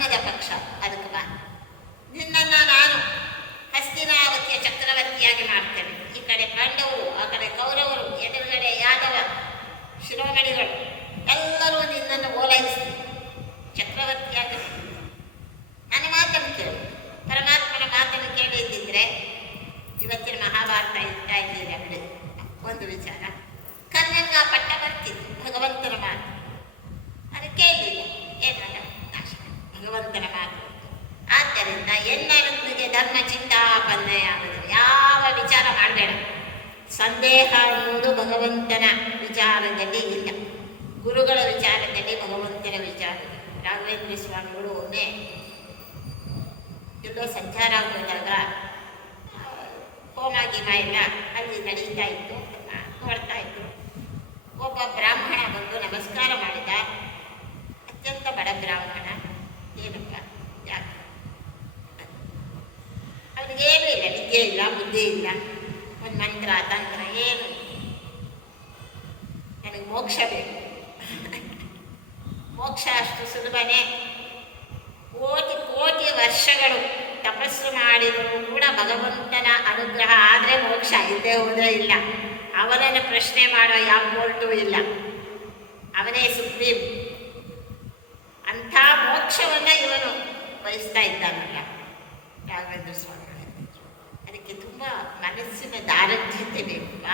ಸಂದೇಹ ಅನ್ನೋದು ಭಗವಂತನ ವಿಚಾರದಲ್ಲಿ ಇಲ್ಲ, ಗುರುಗಳ ವಿಚಾರದಲ್ಲಿ, ಭಗವಂತನ ವಿಚಾರದಲ್ಲಿ. ರಾಘವೇಂದ್ರ ಸ್ವಾಮಿಗಳು ಒಮ್ಮೆ ಎಲ್ಲೋ ಸಂಚಾರ ಹೋದಾಗ ಹೋಮ ಗೀಮ ಎಲ್ಲ ಅಲ್ಲಿ ನಡೀತಾ ಇತ್ತು, ನೋಡ್ತಾ ಇತ್ತು. ಒಬ್ಬ ಬ್ರಾಹ್ಮಣ ಬಂದು ನಮಸ್ಕಾರ ಮಾಡಿದ. ಅತ್ಯಂತ ಬಡ ಬ್ರಾಹ್ಮಣ. ಏನಪ್ಪ, ಯಾಕೆ? ಅವನಿಗೇನೂ ಇಲ್ಲ, ವಿದ್ಯೆ ಇಲ್ಲ, ಬುದ್ಧಿ ಇಲ್ಲ, ಒಂದು ಮಂತ್ರ ತಂತ್ರ ಏನು. ನನಗೆ ಮೋಕ್ಷ ಬೇಕು. ಮೋಕ್ಷ ಅಷ್ಟು ಸುಲಭನೇ? ಕೋಟಿ ಕೋಟಿ ವರ್ಷಗಳು ತಪಸ್ಸು ಮಾಡಿದರೂ ಕೂಡ ಭಗವಂತನ ಅನುಗ್ರಹ ಆದರೆ ಮೋಕ್ಷ, ಇಲ್ಲದೆ ಹೋದರೆ ಇಲ್ಲ. ಅವನನ್ನು ಪ್ರಶ್ನೆ ಮಾಡೋ ಯಾವ ಕೋರ್ಟು ಇಲ್ಲ, ಅವನೇ ಸುಪ್ರೀಂ. ಅಂಥ ಮೋಕ್ಷವನ್ನು ಇವನು ಬಯಸ್ತಾ ಇದ್ದಾನಲ್ಲ ರಾಘವೇಂದ್ರ ಸ್ವಾಮಿಗಳು. ಅದಕ್ಕೆ ತುಂಬ ಮನಸ್ಸಿನ ದಾರಿದ್ರ್ಯತೆ ಬೇಕಪ್ಪ.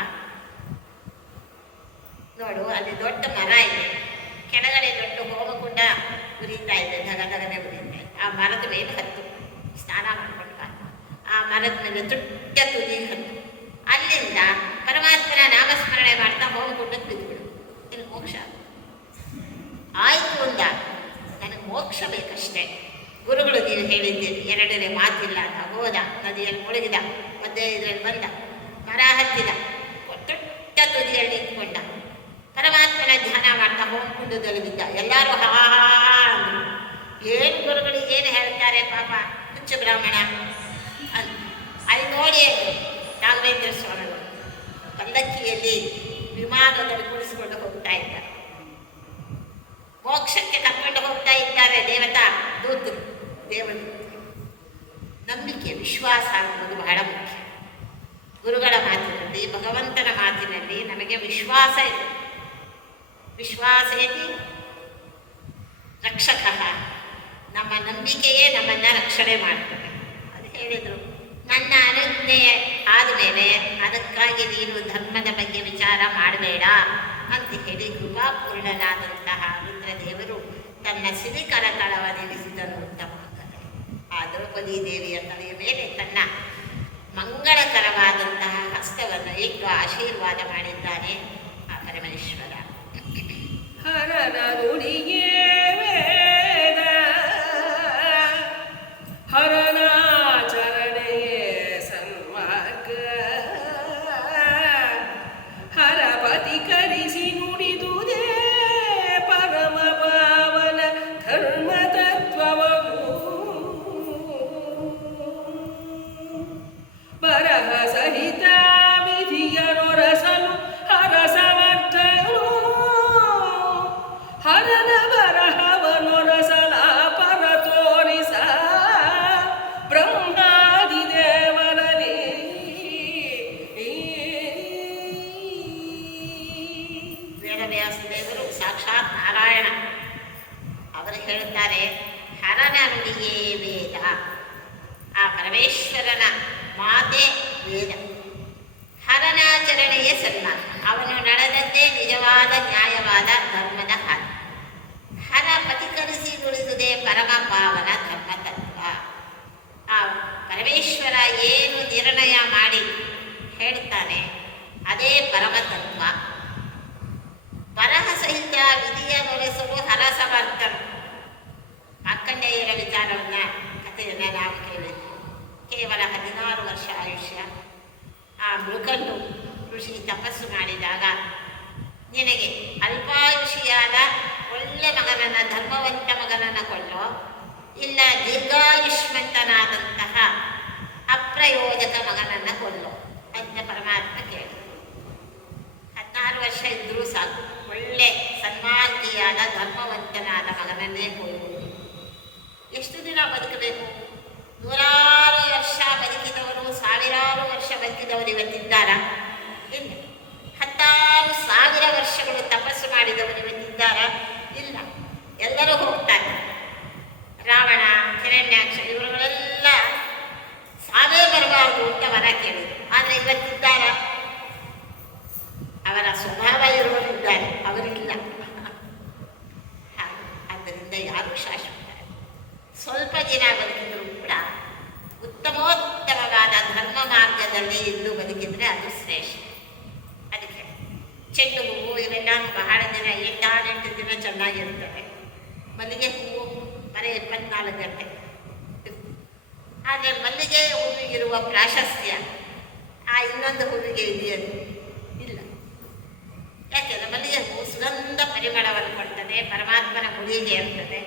ನೋಡು, ಅಲ್ಲಿ ದೊಡ್ಡ ಮರ ಇದೆ, ಕೆಳಗಡೆ ದೊಡ್ಡ ಹೋಮಕುಂಡ ಉರಿತಾ ಇದೆ, ಧಗಧಗನೆ ಉರಿತಾ ಇದೆ. ಆ ಮರದ ಮೇಲೆ ಹತ್ತು, ಸ್ನಾನ ಮಾಡ್ಕೊಂಡು ಬಾ. ಆ ಮರದ ಮೇಲೆ ದೊಡ್ಡ ತುದಿ ಹತ್ತು, ಅಲ್ಲಿಂದ ಪರಮಾತ್ಮನ ನಾಮಸ್ಮರಣೆ ಮಾಡ್ತಾ ಹೋಮಕುಂಡಕ್ಕೆ ಬಿದ್ದುಬಿಡು, ನಿನಗೆ ಮೋಕ್ಷ ಆಯಿತು ಅಂದ. ನನಗೆ ಮೋಕ್ಷ ಬೇಕಷ್ಟೇ. ಗುರುಗಳು ನೀವು ಹೇಳಿದ್ದೀರಿ, ಎರಡನೇ ಮಾತಿಲ್ಲ ಅಂತ ಹೋದ, ನದಿಯಲ್ಲಿ ಮುಳುಗಿದ, ಮಧ್ಯೆ ಇದರಲ್ಲಿ ಬಂದ, ಮರ ಹತ್ತಿದ, ದೊಡ್ಡ ತುದಿಯಲ್ಲಿ ನಿಂತ್ಕೊಂಡ, ಪರಮಾತ್ಮನ ಧ್ಯಾನ ಮಾಡ್ತಾ ಹೋಮಕುಂಡದಲ್ಲಿ ಬಿದ್ದ. ಎಲ್ಲರೂ ಹಾ ಅಂದರು. ಏನು ಗುರುಗಳು ಏನು ಹೇಳ್ತಾರೆ ಪಾಪ, ಹುಚ್ಚ ಬ್ರಾಹ್ಮಣ ಅಂತ. ಅಲ್ಲಿ ನೋಡಿ ರಾಘವೇಂದ್ರ ಸ್ವಾಮಿಗಳು ಪಲ್ಲಕ್ಕಿಯಲ್ಲಿ ವಿಮಾನದಲ್ಲಿ ಕುಳಿಸ್ಕೊಂಡು ಹೋಗ್ತಾ ಇದ್ದಾರೆ. ಮೋಕ್ಷಕ್ಕೆ ಕರ್ಕೊಂಡು ಹೋಗ್ತಾ ಇದ್ದಾರೆ ದೇವತಾ ದೂತರು, ದೇವದೂತರು. ನಂಬಿಕೆ, ವಿಶ್ವಾಸ ಅನ್ನೋದು ಬಹಳ ಮುಖ್ಯ. ಗುರುಗಳ ಮಾತಿನಲ್ಲಿ, ಭಗವಂತನ ಮಾತಿನಲ್ಲಿ ನಮಗೆ ವಿಶ್ವಾಸ ಇದೆ. ವಿಶ್ವಾಸೇತಿ ರಕ್ಷಕ. ನಮ್ಮ ನಂಬಿಕೆಯೇ ನಮ್ಮನ್ನು ರಕ್ಷಣೆ ಮಾಡ್ತದೆ. ಅದು ಹೇಳಿದರು. ನನ್ನ ಅನುಜ್ಞೆ ಆದಮೇಲೆ ಅದಕ್ಕಾಗಿ ನೀನು ಧರ್ಮದ ಬಗ್ಗೆ ವಿಚಾರ ಮಾಡಬೇಡ ಅಂತ ಹೇಳಿ ಕೃಪಾಪೂರ್ಣನಾದಂತಹ ರುದ್ರದೇವರು ತನ್ನ ಸಿರಿಕರತಳವ ನಿಲ್ಲಿಸಿದನು ಅಂತ ಮಾಡ್ತಾರೆ. ಆ ದ್ರೌಪದಿ ದೇವಿಯ ತಲೆಯ ಮೇಲೆ ತನ್ನ ಮಂಗಳಕರವಾದಂತಹ ಹಸ್ತವನ್ನು ಇಟ್ಟು ಆಶೀರ್ವಾದ ಮಾಡಿದ್ದಾನೆ ಆ ಪರಮೇಶ್ವರ. ಹರನ ನುಡಿಯೇ ವೇದ, ಹರನಾಚರಣೆಯೇ ಸನ್ಮಾರ್ಗ. ಹರಪತಿ ಕರಿಸಿ ನುಡಿದುದೇ ಪರಮ ಪಾವನ ಧರ್ಮ ತತ್ವವೂ. ಬರಹ ಸಹಿತ ವಿಧಿಯ ನೊರಸಲು ಹರಸಮರ್ಥನು. ಹರನ ಬರಹವನೊರಸಲ ಪರ ತೋರಿಸ ಬ್ರಹ್ಮಾದಿ ದೇವರಲ್ಲಿ. ವೇದವ್ಯಾಸ ದೇವರು ಸಾಕ್ಷಾತ್ ನಾರಾಯಣ. ಅವರು ಹೇಳುತ್ತಾರೆ, ಹರನ ನುಡಿಯೇ ವೇದ. ಆ ಪರಮೇಶ್ವರನ ಮಾತೆ ವೇದ. ಹರನಾಚರಣೆಯೇ ಸನ್ಮಾನ. ಅವನು ನಡೆದದ್ದೇ ನಿಜವಾದ ನ್ಯಾಯವಾದ ಧರ್ಮದ ಹಾದಿ. ಹರ ಪತಿಕರಿಸಿ ನುಡಿದುದೇ ಪರಮ ಪಾವನ ಧರ್ಮ ತತ್ವ. ಆ ಪರಮೇಶ್ವರ ಏನು ನಿರ್ಣಯ ಮಾಡಿ ಹೇಳ್ತಾನೆ ಅದೇ ಪರಮ ತತ್ವ. ಬರಹ ಸಹಿತ ವಿಧಿಯ ನೊರೆಸಲು ಹರಸಮರ್ಥನು. ಮಾರ್ಕಂಡೇಯರ ವಿಚಾರವನ್ನು, ಕಥೆಯನ್ನು ನಾವು ಕೇಳಿದ್ವಿ. ಕೇವಲ 16 ವರ್ಷ ಆಯುಷ್ಯ. ಆ ಮೃಕಂಡು ಋಷಿ ತಪಸ್ಸು ಮಾಡಿದಾಗ, ನಿನಗೆ ಅಲ್ಪಾಯುಷಿಯಾದ ಒಳ್ಳೆ ಮಗನನ್ನು, ಧರ್ಮವಂತ ಮಗನನ್ನು ಕೊಳ್ಳೋ, ಇಲ್ಲ ದೀರ್ಘಾಯುಷ್ಮಂತನಾದಂತಹ ಅಪ್ರಯೋಜಕ ಮಗನನ್ನು ಕೊಳ್ಳೋ ಅಂತ ಪರಮಾತ್ಮ ಕೇಳಿದ. 16 ವರ್ಷ ಇದ್ದರೂ ಸಾಕು, ಒಳ್ಳೆ ಸನ್ಮಾರ್ಗಿಯಾದ ಧರ್ಮವಂತನಾದ ಮಗನನ್ನೇ ಕೊಡುವುದು. ಎಷ್ಟು ದಿನ ಬದುಕಬೇಕು? 100 ವರ್ಷ ಬದುಕಿದವರು, 1000 ವರ್ಷ ಬದುಕಿದವರು ಇವತ್ತಿದ್ದಾರಾ? ಇಲ್ಲ. 10,000 ವರ್ಷಗಳು ತಪಸ್ಸು ಮಾಡಿದವರು ಇವತ್ತಿದ್ದಾರಾ? ಇಲ್ಲ. ಎಲ್ಲರೂ ಹೋಗ್ತಾರೆ. ರಾವಣ, ಹಿರಣ್ಯಾಕ್ಷ ಇವರುಗಳೆಲ್ಲ ಸಾವೇ ಬರಬಾರದು ಅಂತ ವರ ಕೇಳಿದರು. ಆದರೆ ಇವತ್ತಿದ್ದಾರ? ಅವರ ಸ್ವಭಾವ ಇರುವವರಿದ್ದಾರೆ, ಅವರಿಲ್ಲ. ಆದ್ದರಿಂದ ಯಾರೂ ಶಾಶ್ವತ. ಸ್ವಲ್ಪ ದಿನ ಬದುಕಿದರೂ ಕೂಡ ಉತ್ತಮೋತ್ತಮವಾದ ಧರ್ಮ ಮಾರ್ಗದಲ್ಲಿ ಇದ್ದು ಬದುಕಿದರೆ ಅದು ಶ್ರೇಷ್ಠ. ಚೆಂಡು ಹೂವು ಇವೆಲ್ಲ ಬಹಳ ದಿನ 8 ದಿನ ಚೆನ್ನಾಗಿರ್ತವೆ. ಮಲ್ಲಿಗೆ ಹೂವು ಬರೀ 24 ಗಂಟೆ. ಆದರೆ ಮಲ್ಲಿಗೆ ಹೂವಿಗಿರುವ ಪ್ರಾಶಸ್ತ್ಯ ಆ ಇನ್ನೊಂದು ಹೂವಿಗೆ ಇದೆಯದು ಇಲ್ಲ. ಯಾಕೆಂದರೆ ಮಲ್ಲಿಗೆ ಹೂವು ಸುಗಂಧ ಪರಿಮಳವನ್ನು ಕೊಡ್ತದೆ, ಪರಮಾತ್ಮನ ಮುಡಿಗೆ ಇರ್ತದೆ.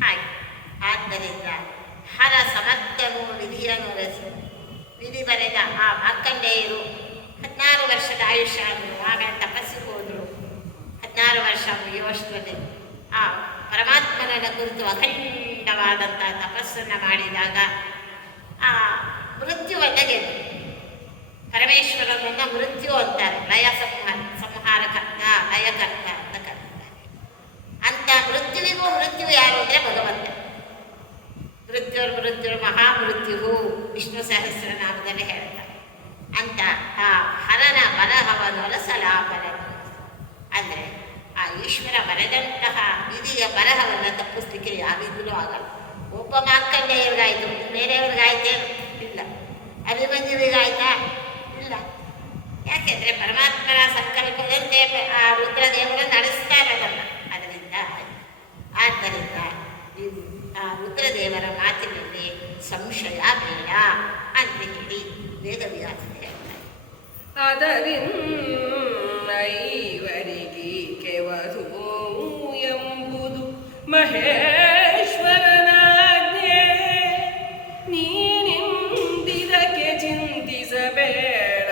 ಹಾಗೆ ಆದ್ದರಿಂದ ಹರ ಸಮರ್ಥನು ವಿಧಿಯನ್ನು ರಸು. ವಿಧಿ ಬರೆದ ಆ ಮಾರ್ಕಂಡೇಯರು 16 ವರ್ಷದ ಆಯುಷ್ಯ ಆದರು. ಆಮೇಲೆ ತಪಸ್ಸಿಗೆ ಹೋದರು. 16 ವರ್ಷ ಮುಗಿಯುವಷ್ಟರಲ್ಲಿ ಆ ಪರಮಾತ್ಮನ ಕುರಿತು ಅಖಂಡವಾದಂಥ ತಪಸ್ಸನ್ನು ಮಾಡಿದಾಗ ಆ ಮೃತ್ಯುವನ್ನು ಗೆದ್ದು, ಪರಮೇಶ್ವರನನ್ನು ಮೃತ್ಯು ಅಂತಾರೆ, ಸಂಹಾರಕರ್ತ ಲಯಕರ್ತ ಅಂತ ಕರೀತಾರೆ. ಅಂಥ ಮೃತ್ಯುವಿಗೂ ಮೃತ್ಯು ಯಾರು ಅಂದರೆ ಭಗವಂತ. ಮೃತ್ಯುರ್ ಮಹಾಮೃತ್ಯು ವಿಷ್ಣು ಸಹಸ್ರನಾಮದಲ್ಲಿ ಹೇಳ್ತಾರೆ. ಅಂತ ಆ ಹರನ ಬರಹವನ್ನು ಒಲಸಲಾಪರನು ಅಂದರೆ ಆ ಈಶ್ವರ ಬರೆದಂತಹ ವಿಧಿಯ ಬರಹವನ್ನು ತಪ್ಪಿಸ್ಲಿಕ್ಕೆ ಯಾರಿಗೂ ಆಗಲ್ಲ. ಒಬ್ಬ ಮಾರ್ಕಂಡೇಯರಿಗಾಯಿತು, ಬೇರೆಯವ್ರಿಗಾಯ್ತೇನು ಇಲ್ಲ. ಅಭಿಮನ್ಯುವಿಗಾಯ್ತಾ ಇಲ್ಲ. ಯಾಕೆಂದರೆ ಪರಮಾತ್ಮನ ಸಂಕಲ್ಪದಂತೆ ಆ ರುದ್ರದೇವರು ನಡೆಸ್ತಾರೆ ಅದನ್ನು. ಆದ್ದರಿಂದ ಆ ರುದ್ರದೇವರ ಮಾತಿನಲ್ಲಿ ಸಂಶಯ ಬೇಡ ಅಂತ ಹೇಳಿ ವೇದವ್ಯಾಸರು ಹೇಳ್ತಾರೆ. ಅದರಿಂದೈವರಿಗೆ ಕೆವದು ಎಂಬುದು ಮಹೇಶ್ವರನಾಜ್ಞೆ. ನೀನಿಂದಿದಕ್ಕೆ ಚಿಂತಿಸಬೇಡ.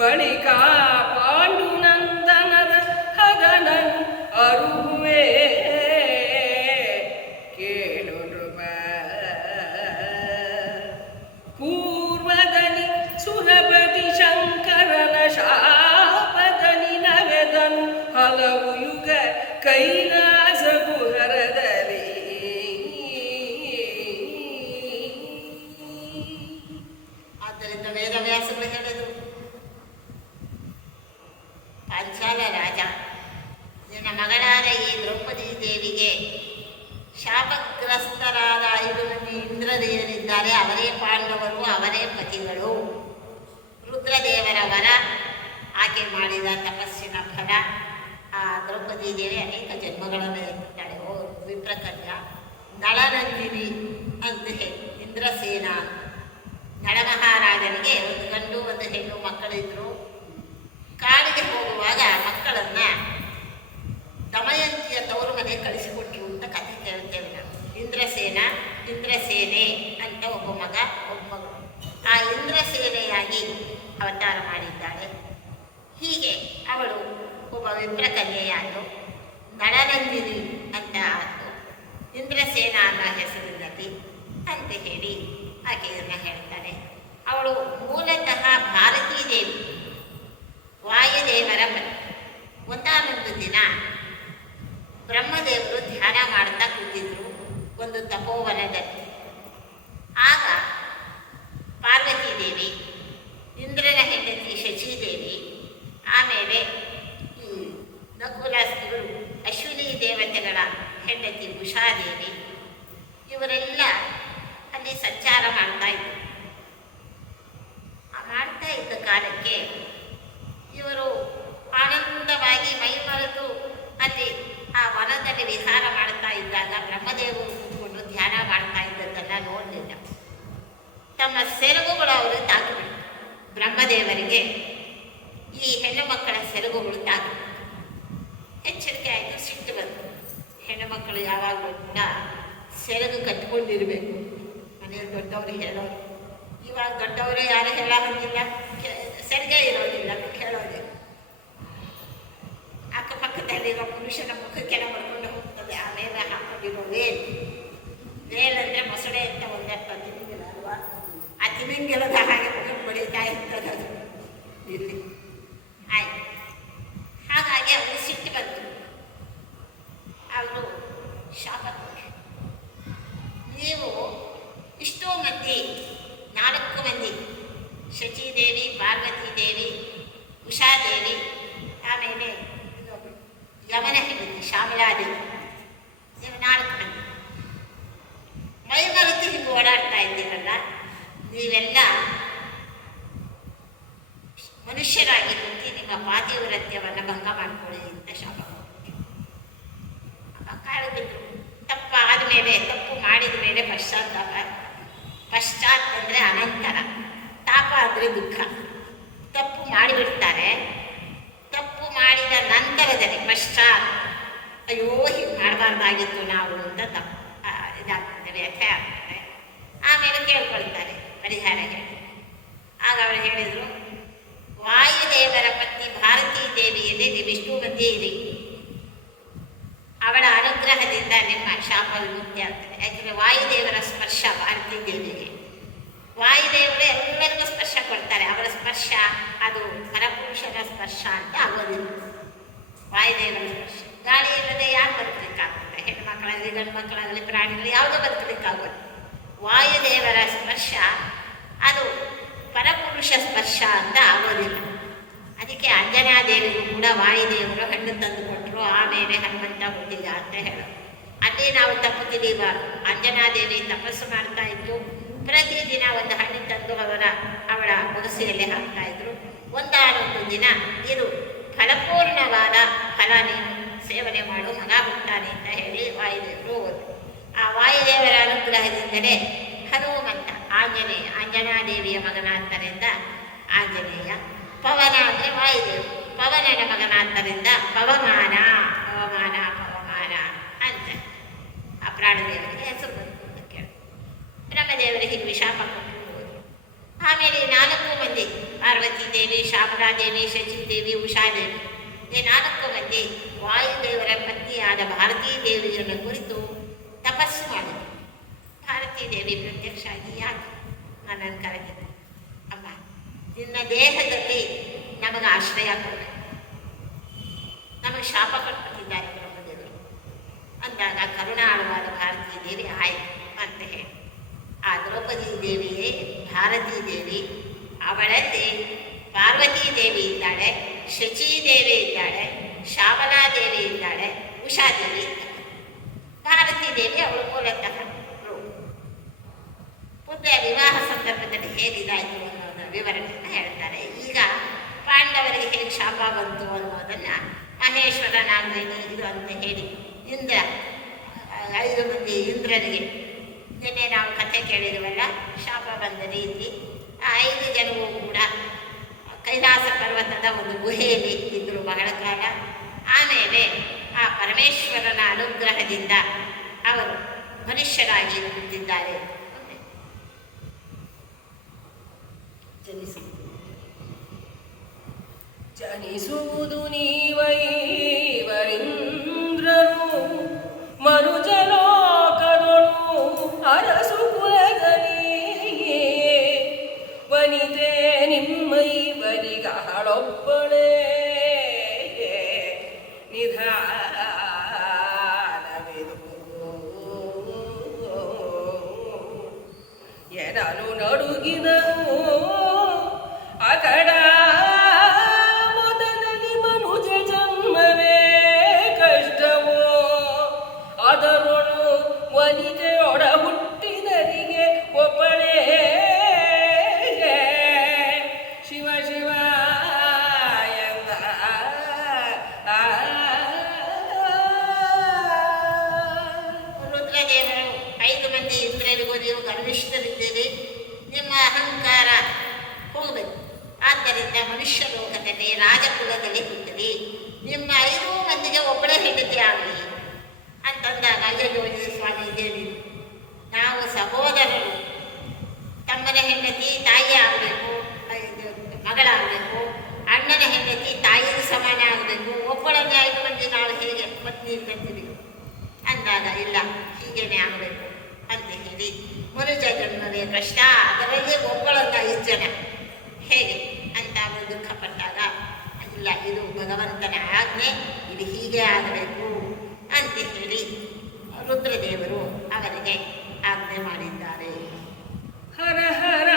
ಬಳಿಕ ಪಾಂಡುನಂದನರ ಹಗನನು ಅರುಹುವೆ ಕೇಳು ನೃಪ. ಪೂರ್ವದಲ್ಲಿ ಸುರಪತಿ ಶಂಕರನ ಶಾಪದಲ್ಲಿ ನವೆದನು ಹಲವು ಯುಗ ಕೈಲಾಸ ಗುಹರದಲ್ಲಿ. ಆದ್ದರಿಂದ ವೇದವ್ಯಾಸರು ಹೇಳಿದರು, ಪಾಂಚಾಲ ರಾಜ, ನಿನ್ನ ಮಗಳಾದ ಈ ದ್ರೌಪದಿ ದೇವಿಗೆ ಶಾಪಗ್ರಸ್ತರಾದ 5 ಮಂದಿ ಇಂದ್ರದೇವರಿದ್ದಾರೆ. ಅವರೇ ಪಾಂಡವರು, ಅವರೇ ಪತಿಗಳು. ರುದ್ರದೇವರ ವರ, ಆಕೆ ಮಾಡಿದ ತಪಸ್ಸಿನ ಫಲ. ಆ ದ್ರೌಪದಿ ದೇವಿ ಅನೇಕ ಜನ್ಮಗಳನ್ನು ಎತ್ತಿದ್ದಾಳೆ. ಓ ವಿಪ್ರಕನ್ಯ, ನಳನಂದಿನಿ ಅಂತ ಹೇಳಿ ಇಂದ್ರಸೇನ. ನಳ ಮಹಾರಾಜನಿಗೆ 1 ಗಂಡು 1 ಹೆಣ್ಣು ಮಕ್ಕಳಿದ್ರು. ಕಾಡಿಗೆ ಹೋಗುವಾಗ ಮಕ್ಕಳನ್ನು ದಮಯಂತಿಯ ತವರು ಮನೆ ಕಳಿಸಿಕೊಟ್ರು ಅಂತ ಕಥೆ ಕೇಳ್ತೇವೆ ನಾವು. ಇಂದ್ರಸೇನೆ ಅಂತ ಒಬ್ಬ ಮಗ, ಒಬ್ಬ ಮಗಳು. ಆ ಇಂದ್ರಸೇನೆಯಾಗಿ ಅವತಾರ ಮಾಡಿದ್ದಾಳೆ. ಹೀಗೆ ಅವಳು ಒಬ್ಬ ವಿಪ್ರಕನ್ಯೆಯಾದಳು. ನಳನಂದಿನಿ ಅಂತ ಆದಳು. ಇಂದ್ರಸೇನ ಅನ್ನೋ ಹೆಸರಿನಲ್ಲಿ ಅಂತ ಹೇಳಿ ಆಕೆಯನ್ನು ಹೇಳ್ತಾರೆ. ಅವಳು ಮೂಲತಃ ಭಾರತೀ ದೇವಿ, ವಾಯುದೇವರ ಪತ್ನಿ. ಒಂದಾನೊಂದು ದಿನ ಬ್ರಹ್ಮದೇವರು ಧ್ಯಾನ ಮಾಡ್ತಾ ಕೂತಿದ್ರು ಒಂದು ತಪೋವನದಲ್ಲಿ. ಆಗ ಪಾರ್ವತೀ ದೇವಿ, ಇಂದ್ರನ ಹೆಂಡತಿ ಶಚೀದೇವಿ, ಆಮೇಲೆ ಈ ನಕುಲಾಸ್ತಿಗಳು ಅಶ್ವಿನಿ ದೇವತೆಗಳ ಹೆಂಡತಿ ಉಷಾದೇವಿ, ಇವರೆಲ್ಲ ಅಲ್ಲಿ ಸಂಚಾರ ಮಾಡ್ತಾ ಇದ್ರು. ಮಾಡ್ತಾ ಇದ್ದ ಕಾಲಕ್ಕೆ ಇವರು ಆನಂದವಾಗಿ ಮೈಮರೆತು ಅಲ್ಲಿ ಆ ವನದಲ್ಲಿ ವಿಹಾರ ಮಾಡ್ತಾ ಇದ್ದಾಗ ಬ್ರಹ್ಮದೇವರು ಕೂತ್ಕೊಂಡು ಧ್ಯಾನ ಮಾಡ್ತಾ ಇದ್ದದ್ದನ್ನು ನೋಡಲಿಲ್ಲ. ತಮ್ಮ ಸೆರಗುಗಳು ಅವರು ತಾಕಿಬಿಟ್ಟು, ಬ್ರಹ್ಮದೇವರಿಗೆ ಈ ಹೆಣ್ಣು ಮಕ್ಕಳ ಸೆರಗುಗಳು ತಾಕಿಬಿಟ್ಟು ಎಚ್ಚರಿಕೆ ಆಯಿತು. ಸಿಟ್ಟು ಬಂತು. ಹೆಣ್ಣು ಮಕ್ಕಳು ಯಾವಾಗಲೂ ಕೂಡ ಸೆರಗು ಕಟ್ಕೊಂಡಿರಬೇಕು. ಮನೆಯಲ್ಲಿ ದೊಡ್ಡವರು ಹೇಳೋರು. ಇವಾಗ ದೊಡ್ಡವರು ಯಾರು ಹೇಳೋದಿಲ್ಲ, ಸೆರಗೇ ಇರೋದಿಲ್ಲ, ಹೇಳೋದಿಲ್ಲ. ಅಕ್ಕಪಕ್ಕದಲ್ಲಿರೋ ಪುರುಷನ ಮುಖಕ್ಕೆಲ್ಲ ಮಾಡ್ಕೊಂಡು ಹೋಗ್ತದೆ. ಆಮೇಲೆ ಹಾಕೊಂಡಿರೋ ವೇಲ್ ಅಂದರೆ ಮೊಸಳೆ ಅಂತ ಒಂದಪ್ಪ ತಿಮಿಂಗಿಲ ಅಲ್ವಾ? ಆ ತಿಮಿಂಗಿಲದ ಹಾಗೆ ಮುಖ ಬಡಿತಾ ಇರ್ತದೆ ಅದು ಇಲ್ಲಿ. ಆಯ್ತು. ಹಾಗಾಗಿ ಅವರು ಸಿಟ್ಟು ಬಂತು. ಅವರು ಶಾಪ ಕೊಟ್ಟರು. ನೀವು ಇಷ್ಟೋ ಮಂದಿ, 4 ಮಂದಿ, ಶಚೀದೇವಿ, ಪಾರ್ವತೀ ದೇವಿ, ಉಷಾದೇವಿ, ಆಮೇಲೆ ಯಮನ ಹೆಂಡತಿ ಶ್ಯಾಮಲಾದೇವಿ, ನೀವು 4 ಮಂದಿ ಮೈ ಮರೆತು ಹಿಂಗೆ ಓಡಾಡ್ತಾ ಇದ್ದೀರಲ್ಲ, ನೀವೆಲ್ಲ ಮನುಷ್ಯರಾಗಿ ಹುಟ್ಟಿ ನಿಮ್ಮ ಪಾತಿವ್ರತ್ಯವನ್ನು ಭಂಗ ಮಾಡಿಕೊಳ್ಳಿ ಅಂತ ಶಾಪ ಕಾಳು ಬಿದ್ರು. ತಪ್ಪಾದ ಮೇಲೆ, ತಪ್ಪು ಮಾಡಿದ ಮೇಲೆ ಪಶ್ಚಾತ್ತಾಪ. ಪಶ್ಚಾತ್ ಅಂದರೆ ಅನಂತರ, ತಾಪ ಅಂದರೆ ದುಃಖ. ತಪ್ಪು ಮಾಡಿಬಿಡ್ತಾರೆ, ತಪ್ಪು ಮಾಡಿದ ನಂತರದಲ್ಲಿ ಪಶ್ಚಾತ್, ಅಯ್ಯೋ ಹೀಗೆ ಮಾಡಬಾರ್ದಾಗಿತ್ತು ನಾವು ಅಂತ ತಪ್ಪು ಇದಾಗ್ತದೆ, ವ್ಯಥೆ ಆಗ್ತದೆ. ಆಮೇಲೆ ಕೇಳ್ಕೊಳ್ತಾರೆ ಪರಿಹಾರ ಹೇಳಿ. ಆಗ ಅವರು ಹೇಳಿದರು, ವಾಯುದೇವರ ಪತ್ನಿ ಭಾರತೀ ದೇವಿಯಲ್ಲಿ ನೀವಿಷ್ಟು ಮಂದಿ ಇರಿ, ಅವಳ ಅನುಗ್ರಹದಿಂದ ನಿಮ್ಮ ಶಾಪ ವಿಮುಕ್ತಿ ಆಗ್ತದೆ. ಯಾಕೆಂದರೆ ವಾಯುದೇವರ ಸ್ಪರ್ಶ ಭಾರತೀ ದೇವಿಗೆ, ವಾಯುದೇವರು ಎಲ್ಲರಿಗೂ ಸ್ಪರ್ಶ ಕೊಡ್ತಾರೆ. ಅವರ ಸ್ಪರ್ಶ ಅದು ಪರಪುರುಷನ ಸ್ಪರ್ಶ ಅಂತ ಆಗೋದಿಲ್ಲ. ವಾಯುದೇವರ ಸ್ಪರ್ಶ ಗಾಳಿ ಇಲ್ಲದೆ ಯಾರು ಬದುಕಲಿಕ್ಕಾಗುತ್ತೆ? ಹೆಣ್ಣು ಮಕ್ಕಳಾಗಲಿ ಗಂಡು ಮಕ್ಕಳಾಗಲಿ ಪ್ರಾಣಿಗಳು ಯಾವುದೂ ಬದುಕಲಿಕ್ಕಾಗೋದು. ವಾಯುದೇವರ ಸ್ಪರ್ಶ ಅದು ಪರಪುರುಷ ಸ್ಪರ್ಶ ಅಂತ ಆಗೋದಿಲ್ಲ. ಅದಕ್ಕೆ ಅಂಜನಾದೇವಿಗೂ ಕೂಡ ವಾಯುದೇವರು ಹಣ್ಣು ತಂದು ಕೊಟ್ಟರು, ಆಮೇಲೆ ಹನುಮಂತ ಹುಟ್ಟಿದ ಅಂತ ಹೇಳೋದು. ಅಲ್ಲಿ ನಾವು ತಪ್ಪು ತಿಳಿಬಾರ್ದು. ಅಂಜನಾದೇವಿ ತಪಸ್ಸು ಮಾಡ್ತಾ ಇದ್ದು ಪ್ರತಿದಿನ ಒಂದು ಹಣ್ಣು ತಂದು ಅವಳ ಬೊಗಸೆಯಲ್ಲಿ ಹಾಕ್ತಾ ಇದ್ರು. ಒಂದಾನೊಂದು ದಿನ ಇದು ಫಲಪೂರ್ಣವಾದ ಫಲ, ನೀನು ಸೇವನೆ ಮಾಡು, ಮಗ ಹುಟ್ಟಾನೆ ಅಂತ ಹೇಳಿ ವಾಯುದೇವರು ಹೋದರು. ಆ ವಾಯುದೇವರ ಅನುಗ್ರಹದಿಂದಲೇ ಹನುಮಂತ ಆಂಜನೇಯ, ಅಂಜನಾದೇವಿಯ ಮಗನಾದ್ದರಿಂದ ಆಂಜನೇಯ, ಪವನ ಅಂದರೆ ವಾಯುದೇವರು, ಪವನನ ಮಗನಾದ್ದರಿಂದ ಪವಮಾನ, ಪವಮಾನ ಪವಮಾನ ಅಂತ ಆ ಪ್ರಾಣದೇವರಿಗೆ ಹೆಸರು ಬಂತು ಅಂತ ಕೇಳಿ ಬ್ರಹ್ಮದೇವರಿಗೆ ವಿಶಾಪ ಕೊಟ್ಟು ಹೋದರು. ಆಮೇಲೆ 4 ಮಂದಿ, ಪಾರ್ವತಿ ದೇವಿ, ಶಾರದಾದೇವಿ, ಶಚಿದೇವಿ, ಉಷಾದೇವಿ, ಈ 4 ಮಂದಿ ವಾಯುದೇವರ ಪತ್ನಿಯಾದ ಭಾರತೀ ದೇವಿಯನ್ನು ಕುರಿತು ತಪಸ್ಸು ಮಾಡಿದರು. ಭಾರತೀ ದೇವಿ ಪ್ರತ್ಯಕ್ಷ ಆಗಿ, ಯಾಕೆ ನನ್ನನ್ನು ಕರೆದಿದ್ದೆ? ಅಮ್ಮ, ನಿನ್ನ ದೇಹದಲ್ಲಿ ನಮಗೆ ಆಶ್ರಯ ಕೊಡಬೇಕು, ನಮಗೆ ಶಾಪ ಕೊಟ್ಟಿದ್ದಾರೆ ಬ್ರಹ್ಮದೇವರು ಅಂದಾಗ ಕರುಣಾಳುವಾದ ಭಾರತೀ ದೇವಿ ಆಯಿತು ಅಂತ ಹೇಳಿ, ಆ ದ್ರೌಪದಿ ದೇವಿಯೇ ಭಾರತೀ ದೇವಿ, ಅವಳಲ್ಲಿ ಪಾರ್ವತೀ ದೇವಿ ಇದ್ದಾಳೆ, ಶಚೀದೇವಿ ಇದ್ದಾಳೆ, ಶ್ಯಾಮಲಾದೇವಿ ಇದ್ದಾಳೆ, ಉಷಾದೇವಿ ಇದ್ದಾಳೆ. ಭಾರತೀ ದೇವಿ ಅವಳು ಮೂಲತಃ ಮುಂದೆ ವಿವಾಹ ಸಂದರ್ಭದಲ್ಲಿ ಹೇಗಿದಾಯಿತು ಅನ್ನೋದರ ವಿವರಣೆಯನ್ನು ಹೇಳ್ತಾರೆ. ಈಗ ಪಾಂಡವರಿಗೆ ಹೇಗೆ ಶಾಪ ಬಂತು ಅನ್ನೋದನ್ನು ಮಹೇಶ್ವರನಾಗ್ರೇನಿ ಇದು ಅಂತ ಹೇಳಿ ಇಂದ್ರ 5 ಮಂದಿ ಇಂದ್ರನಿಗೆ ನಿನ್ನೆ ನಾವು ಕಥೆ ಕೇಳಿರುವಲ್ಲ, ಶಾಪ ಬಂದ ರೀತಿ. ಆ 5 ಜನವೂ ಕೂಡ ಕೈಲಾಸ ಪರ್ವತದ ಒಂದು ಗುಹೆಯಲ್ಲಿ ಇದ್ದರು ಬಹಳ ಕಾಲ. ಆಮೇಲೆ ಆ ಪರಮೇಶ್ವರನ ಅನುಗ್ರಹದಿಂದ ಅವರು ಮನುಷ್ಯರಾಗಿ ಹುಟ್ಟಿದ್ದಾರೆ. ಜನಿಸುವುದು ನೀವೈವರಿಂದ್ರರು ಮನುಜಲೋಕದೊಳು ಅರಸು ಕುಲದಲ್ಲಿಯೇ ವನಿತೆ ನಿಮ್ಮೈವರಿಗಳೊಬ್ಬಳೇ ನಿಧಾನವಿದು ಎನನು ನಡುಗಿದನು ಅಕಡ ಮೊದಲಲಿ ಮನುಜ ಜನ್ಮವೇ ಕಷ್ಟವೋ ಅದರೊಳು ವನಿತೆಯೊಡ ಹುಟ್ಟಿದರಿಗೆ ಒಬ್ಬಳೇ ಶಿವ ಶಿವ ಎಂದ ರುದ್ರದೇವರು 5 ಮಂದಿ ಇಂದ್ರರಿಗೂ ನೀವು ಗರ್ವಿಷ್ಠರಿದ್ದೀರಿ, ನಿಮ್ಮ ಅಹಂಕಾರ ಹೋಗಬೇಕು. ಆದ್ದರಿಂದ ಮನುಷ್ಯ ಲೋಕದಲ್ಲಿ ರಾಜಕುಲದಲ್ಲಿ ಹುಟ್ಟಿರಿ, ನಿಮ್ಮ 5 ಮಂದಿಗೆ ಒಬ್ಬಳೇ ಹೆಂಡತಿ ಆಗಲಿ ಅಂತಂದಾಗ ಅಯ್ಯೋ ಸ್ವಾಮಿ ಇದೇಳಿ, ನಾವು ಸಹೋದರರು, ತಮ್ಮನ ಹೆಂಡತಿ ತಾಯಿ ಆಗಬೇಕು, ಮಗಳಾಗಬೇಕು, ಅಣ್ಣನ ಹೆಂಡತಿ ತಾಯಿಗೆ ಸಮಾನ ಆಗಬೇಕು, ಒಬ್ಬಳನ್ನೇ 5 ಮಂದಿ ನಾವು ಹೇಗೆ ಪತ್ನಿ ಇರ್ತೀವಿ ಅಂದಾಗ ಇಲ್ಲ, ಹೀಗೇನೆ ಆಗಬೇಕು ಅಂತ ಹೇಳಿ ಮನುಜ ಜನ್ಮವೇ ಕಷ್ಟ, ಅದರಲ್ಲಿ ಒಬ್ಬಳನ್ನ 5 ಜನ ಹೇಗೆ ಅಂತ ಅವರು ದುಃಖಪಟ್ಟಾಗ ಇಲ್ಲ, ಇದು ಭಗವಂತನ ಆಜ್ಞೆ, ಇದು ಹೀಗೆ ಆಗಬೇಕು ಅಂತ ಹೇಳಿ ರುದ್ರದೇವರು ಅವರಿಗೆ ಆಜ್ಞೆ ಮಾಡಿದ್ದಾರೆ. ಹರ ಹರ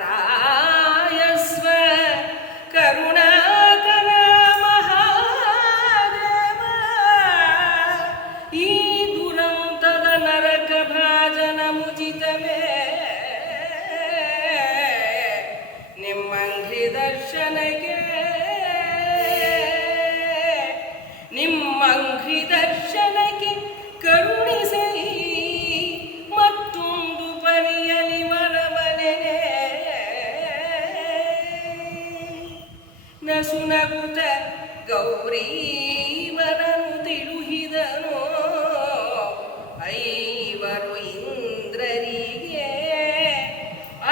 ತ್ರಾಯಸ್ವ ಕರುಣಾಕರ ಮಹಾದೇವ, ಈ ದುರಂತದ ನರಕ ಭಾಜನ ಮುಜಿತವೇ ನಿಮ್ಮಂಗ್ರಿ ಸುನಗುತ ಗೌರೀವರನು ತಿಳುಹಿದನು. ಐವರು ಇಂದ್ರರಿಗೆ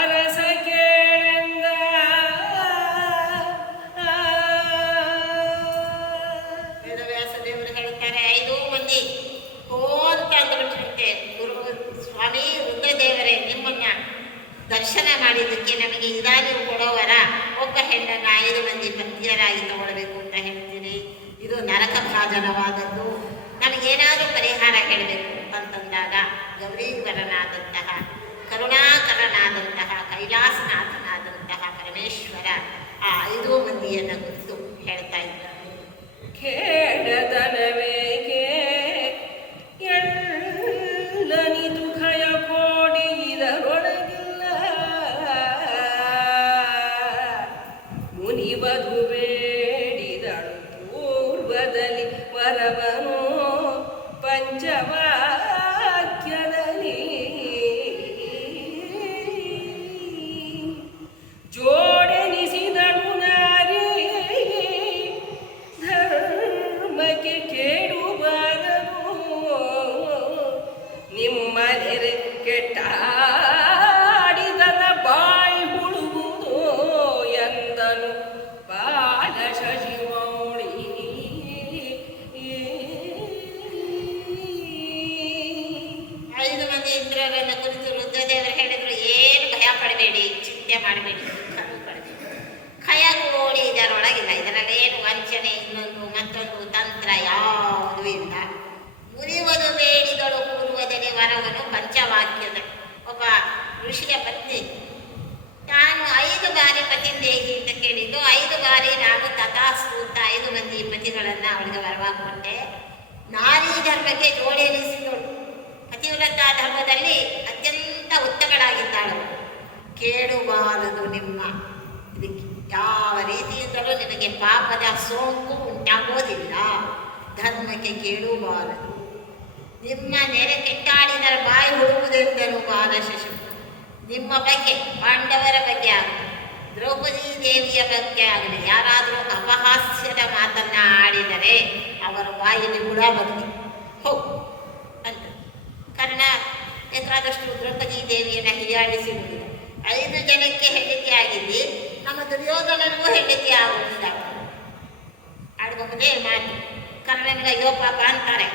ಅರಸ ಕೇಳೆಂದ. ವೇದವ್ಯಾಸ ದೇವರು ಹೇಳ್ತಾರೆ, 5 ಮಂದಿ ಅಂತ ಅಂದ್ಬಿಟ್ಟಿರುತ್ತೆ. ಗುರು ಸ್ವಾಮಿ ರುದ್ರದೇವರೇ, ನಿಮ್ಮನ್ನ ದರ್ಶನ ಮಾಡಿದ್ದಕ್ಕೆ ನಮಗೆ ಇದಾದರೂ ಕೊಡೋವರ ಒಬ್ಬ ಹೆಣ್ಣನ್ನು 5 ಮಂದಿ ಪತ್ನಿಯರಾಗಿ ತಗೊಳ್ಬೇಕು ಅಂತ ಹೇಳ್ತೀರಿ. ಇದು ನರಕ ಭಾಜನವಾದದ್ದು. ನಮಗೇನಾದರೂ ಪರಿಹಾರ ಹೇಳಬೇಕು ಅಂತಂದಾಗ ಗೌರೀವರನಾದಂತಹ, ಕರುಣಾಕರನಾದಂತಹ, ಕೈಲಾಸನಾಥನಾದಂತಹ ಪರಮೇಶ್ವರ ಆ 5 ಮಂದಿಯನ್ನು ಕುರಿತು ಹೇಳ್ತಾ ಇದ್ದಾರೆ. ಕೇಳದನವೇಕೆ ಎಳ್ಳನಿದು ಖಯ ಕೋಡಿ ಇದರೊಳಗಿಲ್ಲ. ಮುನಿವಧು ಬೇಡಿದಳು ಪೂರ್ವದಲ್ಲಿ ವರವನು ಪಂಚವಾಕ್ಯದಲ್ಲಿ. ಜೋಡೆನಿಸಿದಳು ನಾರಿ ಧರ್ಮಕ್ಕೆ ಕೇಡುಬಾರದು. ನಿಮ್ಮ ನೆರೆ ಕೆಟ್ಟಾಡಿದನ ಬಾಯಿ ಹುಳುವುದು ಎಂದನು ಬಾಲ ಶಶಿಮೌಳಿ. 5 ಮಂದಿ ಇಂದ್ರರನ್ನ ಕುರಿತು ರುದ್ರದೇವರು ಹೇಳಿದ್ರು, ಏನು ಭಯ ಪಡಬೇಡಿ, ಚಿಂತೆ ಮಾಡಬೇಡಿ, ಖಯ ಕೋಡಿ ಇದರೊಳಗಿಲ್ಲ. ಇದರಲ್ಲೇನು ವಂಚನೆ, ಇನ್ನೊಂದು ಮತ್ತೊಂದು ತಂತ್ರ ಯಾವುದೂ ಇಲ್ಲ. ಮುನಿವನು ಬೇಡಿದಳು ಪೂರ್ವದಲ್ಲಿ ವರವನು ಪಂಚವಾಕ್ಯದ. ಒಬ್ಬ ಋಷಿಯ ಪತ್ನಿ ನಾನು 5 ಬಾರಿ ಪತಿಂದೇಹಿ ಅಂತ ಕೇಳಿದ್ದು, 5 ಬಾರಿ ನಾನು ತಥಾಸ್ತು ಅಂತ 5 ಮಂದಿ ಪತಿಗಳನ್ನು ಅವಳಿಗೆ ವರವಾಗಿ ಕೊಟ್ಟೆ. ನಾರಿ ಧರ್ಮಕ್ಕೆ ಜೋಡೆನಿಸಿದಳು. ಪತಿವ್ರತ ಧರ್ಮದಲ್ಲಿ ಅತ್ಯಂತ ಉತ್ತಮಳಾಗಿದ್ದಾಳು. ಕೇಳುಬಾರದು ನಿಮ್ಮ, ಇದಕ್ಕೆ ಯಾವ ರೀತಿಯಿಂದಲೂ ನಿಮಗೆ ಪಾಪದ ಸೋಂಕು ಉಂಟಾಗೋದಿಲ್ಲ. ಧರ್ಮಕ್ಕೆ ಕೇಳುಬಾರದು. ನಿಮ್ಮ ನೆರೆ ಕೆಟ್ಟಾಡಿದರ ಬಾಯಿ ಹುಡುವುದೆಂದನು ಬಾಲ ಶಶಿ. ನಿಮ್ಮ ಬಗ್ಗೆ, ಪಾಂಡವರ ಬಗ್ಗೆ ಆಗಲಿ, ದ್ರೌಪದಿ ದೇವಿಯ ಬಗ್ಗೆ ಆಗಲಿ ಯಾರಾದರೂ ಅಪಹಾಸ್ಯದ ಮಾತನ್ನ ಆಡಿದರೆ ಅವರ ಬಾಯಲ್ಲಿ ಹುಳ ಬರಲಿ ಹೋಗು ಅಂತ. ಕರ್ಣ ಬೇಕಾದಷ್ಟು ದ್ರೌಪದಿ ದೇವಿಯನ್ನು ಹೀಯಾಳಿಸಿ 5 ಜನಕ್ಕೆ ಹೆಂಡತಿ ಆಗಿದ್ದಿ, ನಮ್ಮ ದುರ್ಯೋಧನನಿಗೂ ಹೆಂಡತಿ ಆಗುವುದಿಲ್ಲ. ಆಡುಬಹುದೇ ಮಾತು. ಕರ್ಣನಿಗೆ ಅಯ್ಯೋ ಪಾಪ ಅಂತಾರೆ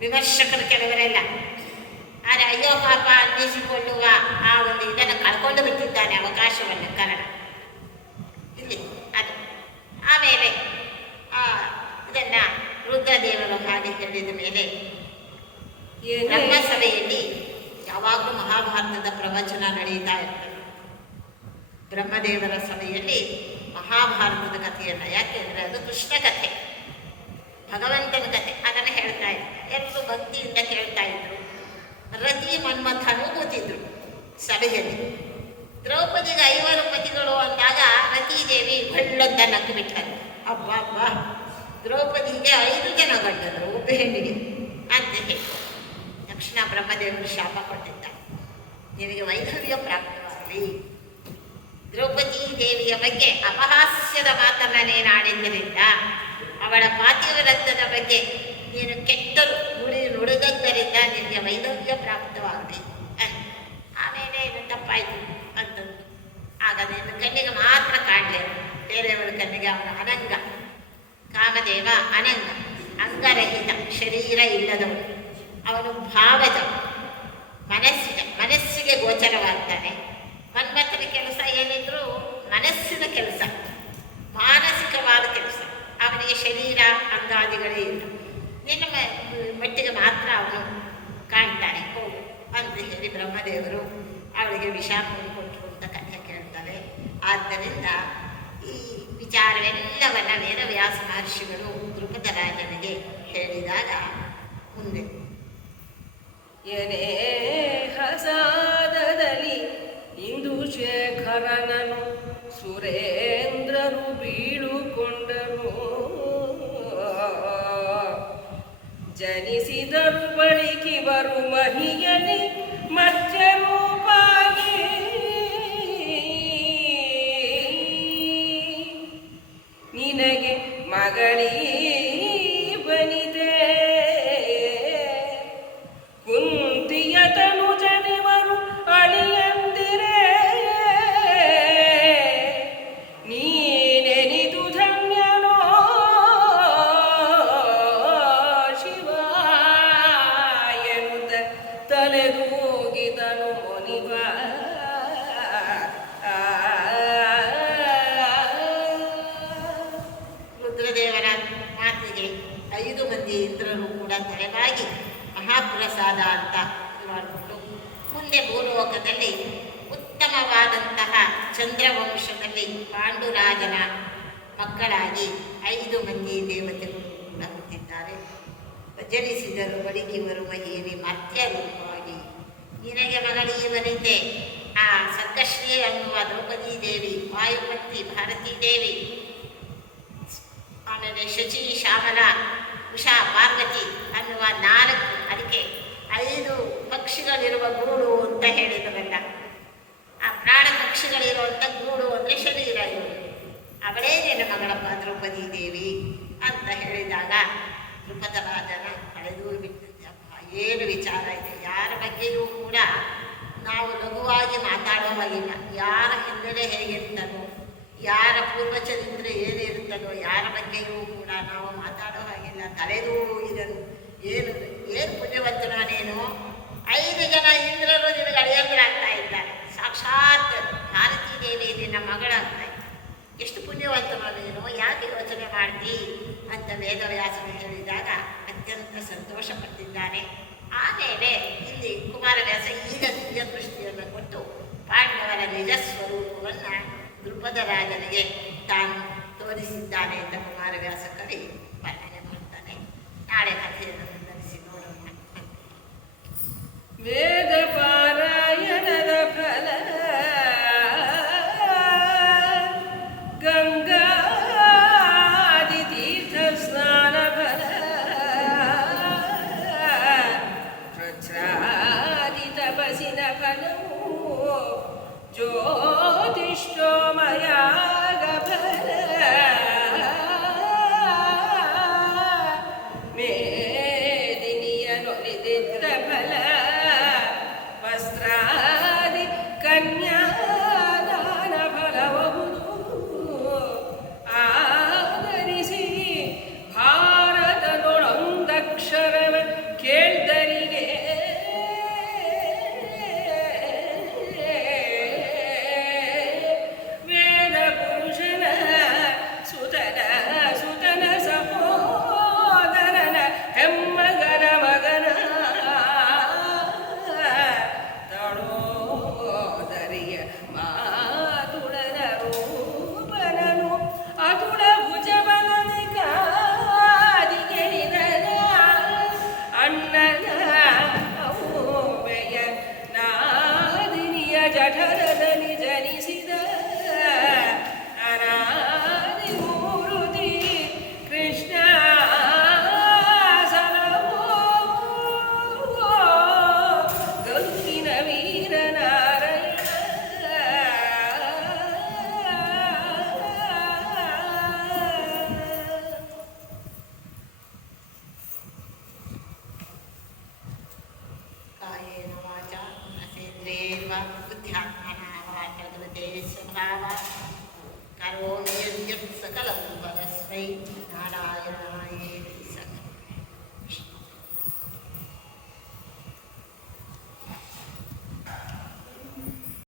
ವಿಮರ್ಶಕರು ಕೆಲವರೆಲ್ಲ. ಆದರೆ ಅಯ್ಯೋ ಪಾಪ ಅನ್ನಿಸಿಕೊಳ್ಳುವ ಆ ಒಂದು ಇದನ್ನು ಕಳ್ಕೊಂಡು ಬಿಟ್ಟಿದ್ದಾನೆ, ಅವಕಾಶವನ್ನು ಕರ್ಣ ಇಲ್ಲಿ ಅದು. ಆಮೇಲೆ ಇದನ್ನು ರುದ್ರದೇವರು ಹಾಗೆ ಹೇಳಿದ ಮೇಲೆ ಬ್ರಹ್ಮಸಭೆಯಲ್ಲಿ ಯಾವಾಗಲೂ ಮಹಾಭಾರತದ ಪ್ರವಚನ ನಡೀತಾ ಇರ್ತದೆ. ಬ್ರಹ್ಮದೇವರ ಸಭೆಯಲ್ಲಿ ಮಹಾಭಾರತದ ಕಥೆಯನ್ನು, ಯಾಕೆಂದರೆ ಅದು ಕೃಷ್ಣ ಕಥೆ, ಭಗವಂತನ ಕಥೆ, ಅದನ್ನು ಹೇಳ್ತಾ ಇದ್ದಾರೆ. ಎಲ್ಲರೂ ಭಕ್ತಿಯಿಂದ ಕೇಳ್ತಾ ಇದ್ರು. ರತಿ ಮನ್ಮಥನೂ ಕೂತಿದ್ರು ಸಭೆಯಲ್ಲಿ. ದ್ರೌಪದಿಗೆ 5 ಪತಿಗಳು ಅಂದಾಗ ರತಿದೇವಿ ಒಳ್ಳೊಂದ ನಕ್ಕು ಬಿಟ್ಟರು. ಅಬ್ಬ ಅಬ್ಬ, ದ್ರೌಪದಿಗೆ 5 ಜನ ಗಂಡರು ಒಬ್ಬ ಹೆಣ್ಣಿಗೆ ಅಂತ ಹೇಳಿ ತಕ್ಷಣ ಬ್ರಹ್ಮದೇವರು ಶಾಪ ಕೊಟ್ಟಿದ್ದ, ನಿನಗೆ ವೈಧವ್ಯ ಪ್ರಾಪ್ತವಾಗಲಿ. ದ್ರೌಪದಿ ದೇವಿಯ ಬಗ್ಗೆ ಅಪಹಾಸ್ಯದ ಮಾತನ್ನ ನೀನು ಆಡಿದ್ದರಿಂದ, ಅವಳ ಪಾತಿವ್ರತ್ಯದ ಬಗ್ಗೆ ನೀನು ಕೆಟ್ಟ ನುಡಿದದ್ದರಿಂದ ನಿನಗೆ ವೈಧವ್ಯ ಪ್ರಾಪ್ತವಾಗಲಿ ಅಂತ. ಆಮೇಲೆ ಏನು ತಪ್ಪಾಯಿತು ಅಂತಂದು ಆಗ ನಿನ್ನ ಕಣ್ಣಿಗೆ ಮಾತ್ರ ಕಾಣಲಿ, ಬೇರೆಯವರ ಕಣ್ಣಿಗೆ ಅವನ ಅನಂಗ. ಕಾಮದೇವ ಅನಂಗ, ಅಂಗರಹಿತ, ಶರೀರ ಇಲ್ಲದವನು. ಅವನು ಭಾವದ, ಮನಸ್ಸಿಗೆ ಗೋಚರವಾಗ್ತಾನೆ. ಮನ್ಮಥನ ಕೆಲಸ ಏನಿದ್ರು ಮನಸ್ಸಿನ ಕೆಲಸ, ಮಾನಸಿಕವಾದ ಕೆಲಸ. ಅವನಿಗೆ ಶರೀರ ಅಂಗಾದಿಗಳೇ ಇಲ್ಲ. ನಿನ್ನ ಮಟ್ಟಿಗೆ ಮಾತ್ರ ಅವನು ಕಾಣ್ತಾನೆ, ಹೋಗು ಅಂತ ಹೇಳಿ ಬ್ರಹ್ಮದೇವರು ಅವಳಿಗೆ ವಿಷಾಪವನ್ನು ಕೊಟ್ಟರು ಅಂತ ಕಥೆ ಕೇಳ್ತಾರೆ. ಆದ್ದರಿಂದ ಈ ವಿಚಾರವೆಲ್ಲವನ್ನ ವೇದವ್ಯಾಸ ಮಹರ್ಷಿಗಳು ದ್ರುಪದ ರಾಜನಿಗೆ ಹೇಳಿದಾಗ ಮುಂದೆ ಏನೇ ಹಸಾದದಲ್ಲಿ ಇಂದು ಶೇಖರನನು ಸುರೇಂದ್ರರು ಬೀಳುಕೊಂಡರು. ಜನಿಸಿದರು ಬಳಿಕಿವರು ಮಹಿಯಲಿ ಮಧ್ಯರೂಪಾಗಿ. ನಿನಗೆ ಮಗಳೀ ಬನಿದೆ ಕುಂತಿಯ ತನು ಜನಿವರು ಅಳಿಯಂದಿರೆ ನೀನೆನಿದು ಧನ್ಯನೋ ಶಿವ ಎನ್ನುತ್ತ ತಲೆದೂಗಿದನು ಮುನಿವ ರುದ್ರದೇವರ ಮಾತಿಗೆ 5 ಮಂದಿ ಇಂದ್ರರು ಕೂಡ ತಲೆಬಾಗಿ ಮಹಾಪ್ರಸಾದ ಅಂತ ಇದು ಮಾಡಿಕೊಂಡು ಮುಂದೆ ಭೂಲೋಕದಲ್ಲಿ ಉತ್ತಮವಾದಂತಹ ಚಂದ್ರವಂಶದಲ್ಲಿ ಪಾಂಡುರಾಜನ ಮಕ್ಕಳಾಗಿ 5 ಮಂದಿ ದೇವತೆಗಳು ಕೂಡ ಹುಟ್ಟಿದ್ದಾರೆ. ಜನಿಸಿದರು ಬಡಿಗಿವರು ಮಹಿಯರಿ ಮರ್ತ್ಯ ರೂಪವಾಗಿ ನಿನಗೆ ಮಗಳೀವನಿದ್ದೆ ಆ ಸರ್ಗಶ್ರೀ ಅನ್ನುವ ದ್ರೌಪದೀ ದೇವಿ, ವಾಯುಪತ್ನಿ ಭಾರತೀ ದೇವಿ, ಆಮೇಲೆ ಶಚಿ, ಶ್ಯಾಮಲ, ಉಷಾ, ಪಾರ್ವತಿ ಅನ್ನುವ 4 ಅದಕ್ಕೆ 5 ಪಕ್ಷಿಗಳಿರುವ ಗೂಡು ಅಂತ ಹೇಳಿದವಲ್ಲ. ಆ ಪ್ರಾಣ ಪಕ್ಷಿಗಳಿರುವಂಥ ಗೂಡು ಅಂದರೆ ಶರೀರ ಇವರು. ಅವಳೇ ನಿನ್ನ ಮಗಳಪ್ಪ ದ್ರೌಪದೀ ದೇವಿ ಅಂತ ಹೇಳಿದಾಗ ದ್ರುಪದ ರಾಜನ ಕಳೆದು ಬಿಟ್ಟಿದ್ದೆ. ಅಪ್ಪ ಏನು ವಿಚಾರ ಇದೆ, ಯಾರ ಬಗ್ಗೆಯೂ ಕೂಡ ನಾವು ಲಘುವಾಗಿ ಮಾತಾಡೋ ಹಾಗಿಲ್ಲ. ಯಾರ ಹಿನ್ನೆಲೆ ಹೇಗಿರ್ತದೋ, ಯಾರ ಪೂರ್ವಚರಿತ್ರೆ ಏನಿರುತ್ತದೋ ಯಾರ ಬಗ್ಗೆಯೂ ಕೂಡ ನಾವು ಮಾತಾಡೋ ಹಾಗಿಲ್ಲ. ತಲೆದೂ ಇದನ್ನು ಏನು ಪುಣ್ಯವಂತನ ನೀನು. 5 ಜನ ಇಂದ್ರರು ನಿನಗೆ ಅಳಿಯಂದ್ರಾಗ್ತಾ ಇದ್ದಾರೆ. ಸಾಕ್ಷಾತ್ ಭಾರತೀ ದೇವಿ ನಿನ್ನ ಮಗಳಾಗ್ತಾ ಇದ್ದಾರೆ. ಎಷ್ಟು ಪುಣ್ಯವಂತನೋ ನೀನು, ಯಾಕೆ ಯೋಚನೆ ಮಾಡ್ತಿ ಅಂತ ವೇದವ್ಯಾಸನು ಹೇಳಿದಾಗ ಅತ್ಯಂತ ಸಂತೋಷಪಟ್ಟಿದ್ದಾನೆ. ಆಮೇಲೆ ಇಲ್ಲಿ ಕುಮಾರವ್ಯಾಸ ಈಗ ದಿವ್ಯ ದೃಷ್ಟಿಯನ್ನು ಕೊಟ್ಟು ಪಾಂಡವರ ನಿಜ ಸ್ವರೂಪವನ್ನು ದ್ರುಪದ ರಾಜನಿಗೆ ತಾನು ತೋರಿಸಿದ್ದಾನೆ ಅಂತ ಕುಮಾರವ್ಯಾಸ ಕವಿ ವರ್ಣನೆ ಮಾಡ್ತಾನೆ. ನಾಳೆ ಕಥೆಯನ್ನು ನಿರ್ಧರಿಸಿ ನೋಡೋಣ. ವೇದ ಪಾರಾಯಣದ ಫಲ ಗಂಗಾದಿ ತೀರ್ಥ ಸ್ನಾನ ಫಲ ವಜ್ರಾದಿ ತಪಸಿನ ಫಲವು ಜ್ಯೋತಿಷ್ಠೋಮಯಾಗ ಫಲ ಮೇದಿನಿಯ ನೊಲಿದಿದ್ದ ಫಲ ವಸ್ತ್ರಾದಿ ಕನ್ಯಾದಾನ ಫಲಬಹುದು ಆದರಿಸಿ ಭಾರತದೊಳೊಂದಕ್ಷರವ ಕೇಳ್ದರಿಗೆ ವೇದ ಪುರುಷನ ಸುತನ ಸಹೋದರನ ಹೆಮ್ಮಗನ ಮಗನ ತಡೋದರಿಯ ಮಾತುಳನ ರೂಪನನು ಅತುಳ ಭುಜಬಲದಿ ಕಾದಿಗೆಳಿದನ ಅಣ್ಣನ ಔಮೆಯ ನಾದಿನಿಯ ಜಠರದಲ್ಲಿ ಜನಿಸಿದ ಅನಾದಿ ಮೂರುತಿ ಕೃಷ್ಣ ಸಲವೋ ಗರುಗಿನ ವೀರ ನಾರಾಯಣ ಕಾಯೇನ ವಾಚಾ ಮನಸೇಂದ್ರಿಯೇರ್ವ ಬುದ್ಧ್ಯಾತ್ಮನಾ ವಾ ಪ್ರಕೃತೆ ಸ್ವಭಾವಾತ್ ಕರೋಮಿ ಯದ್ಯತ್ ಸಕಲಂ ಪರಸ್ಮೈ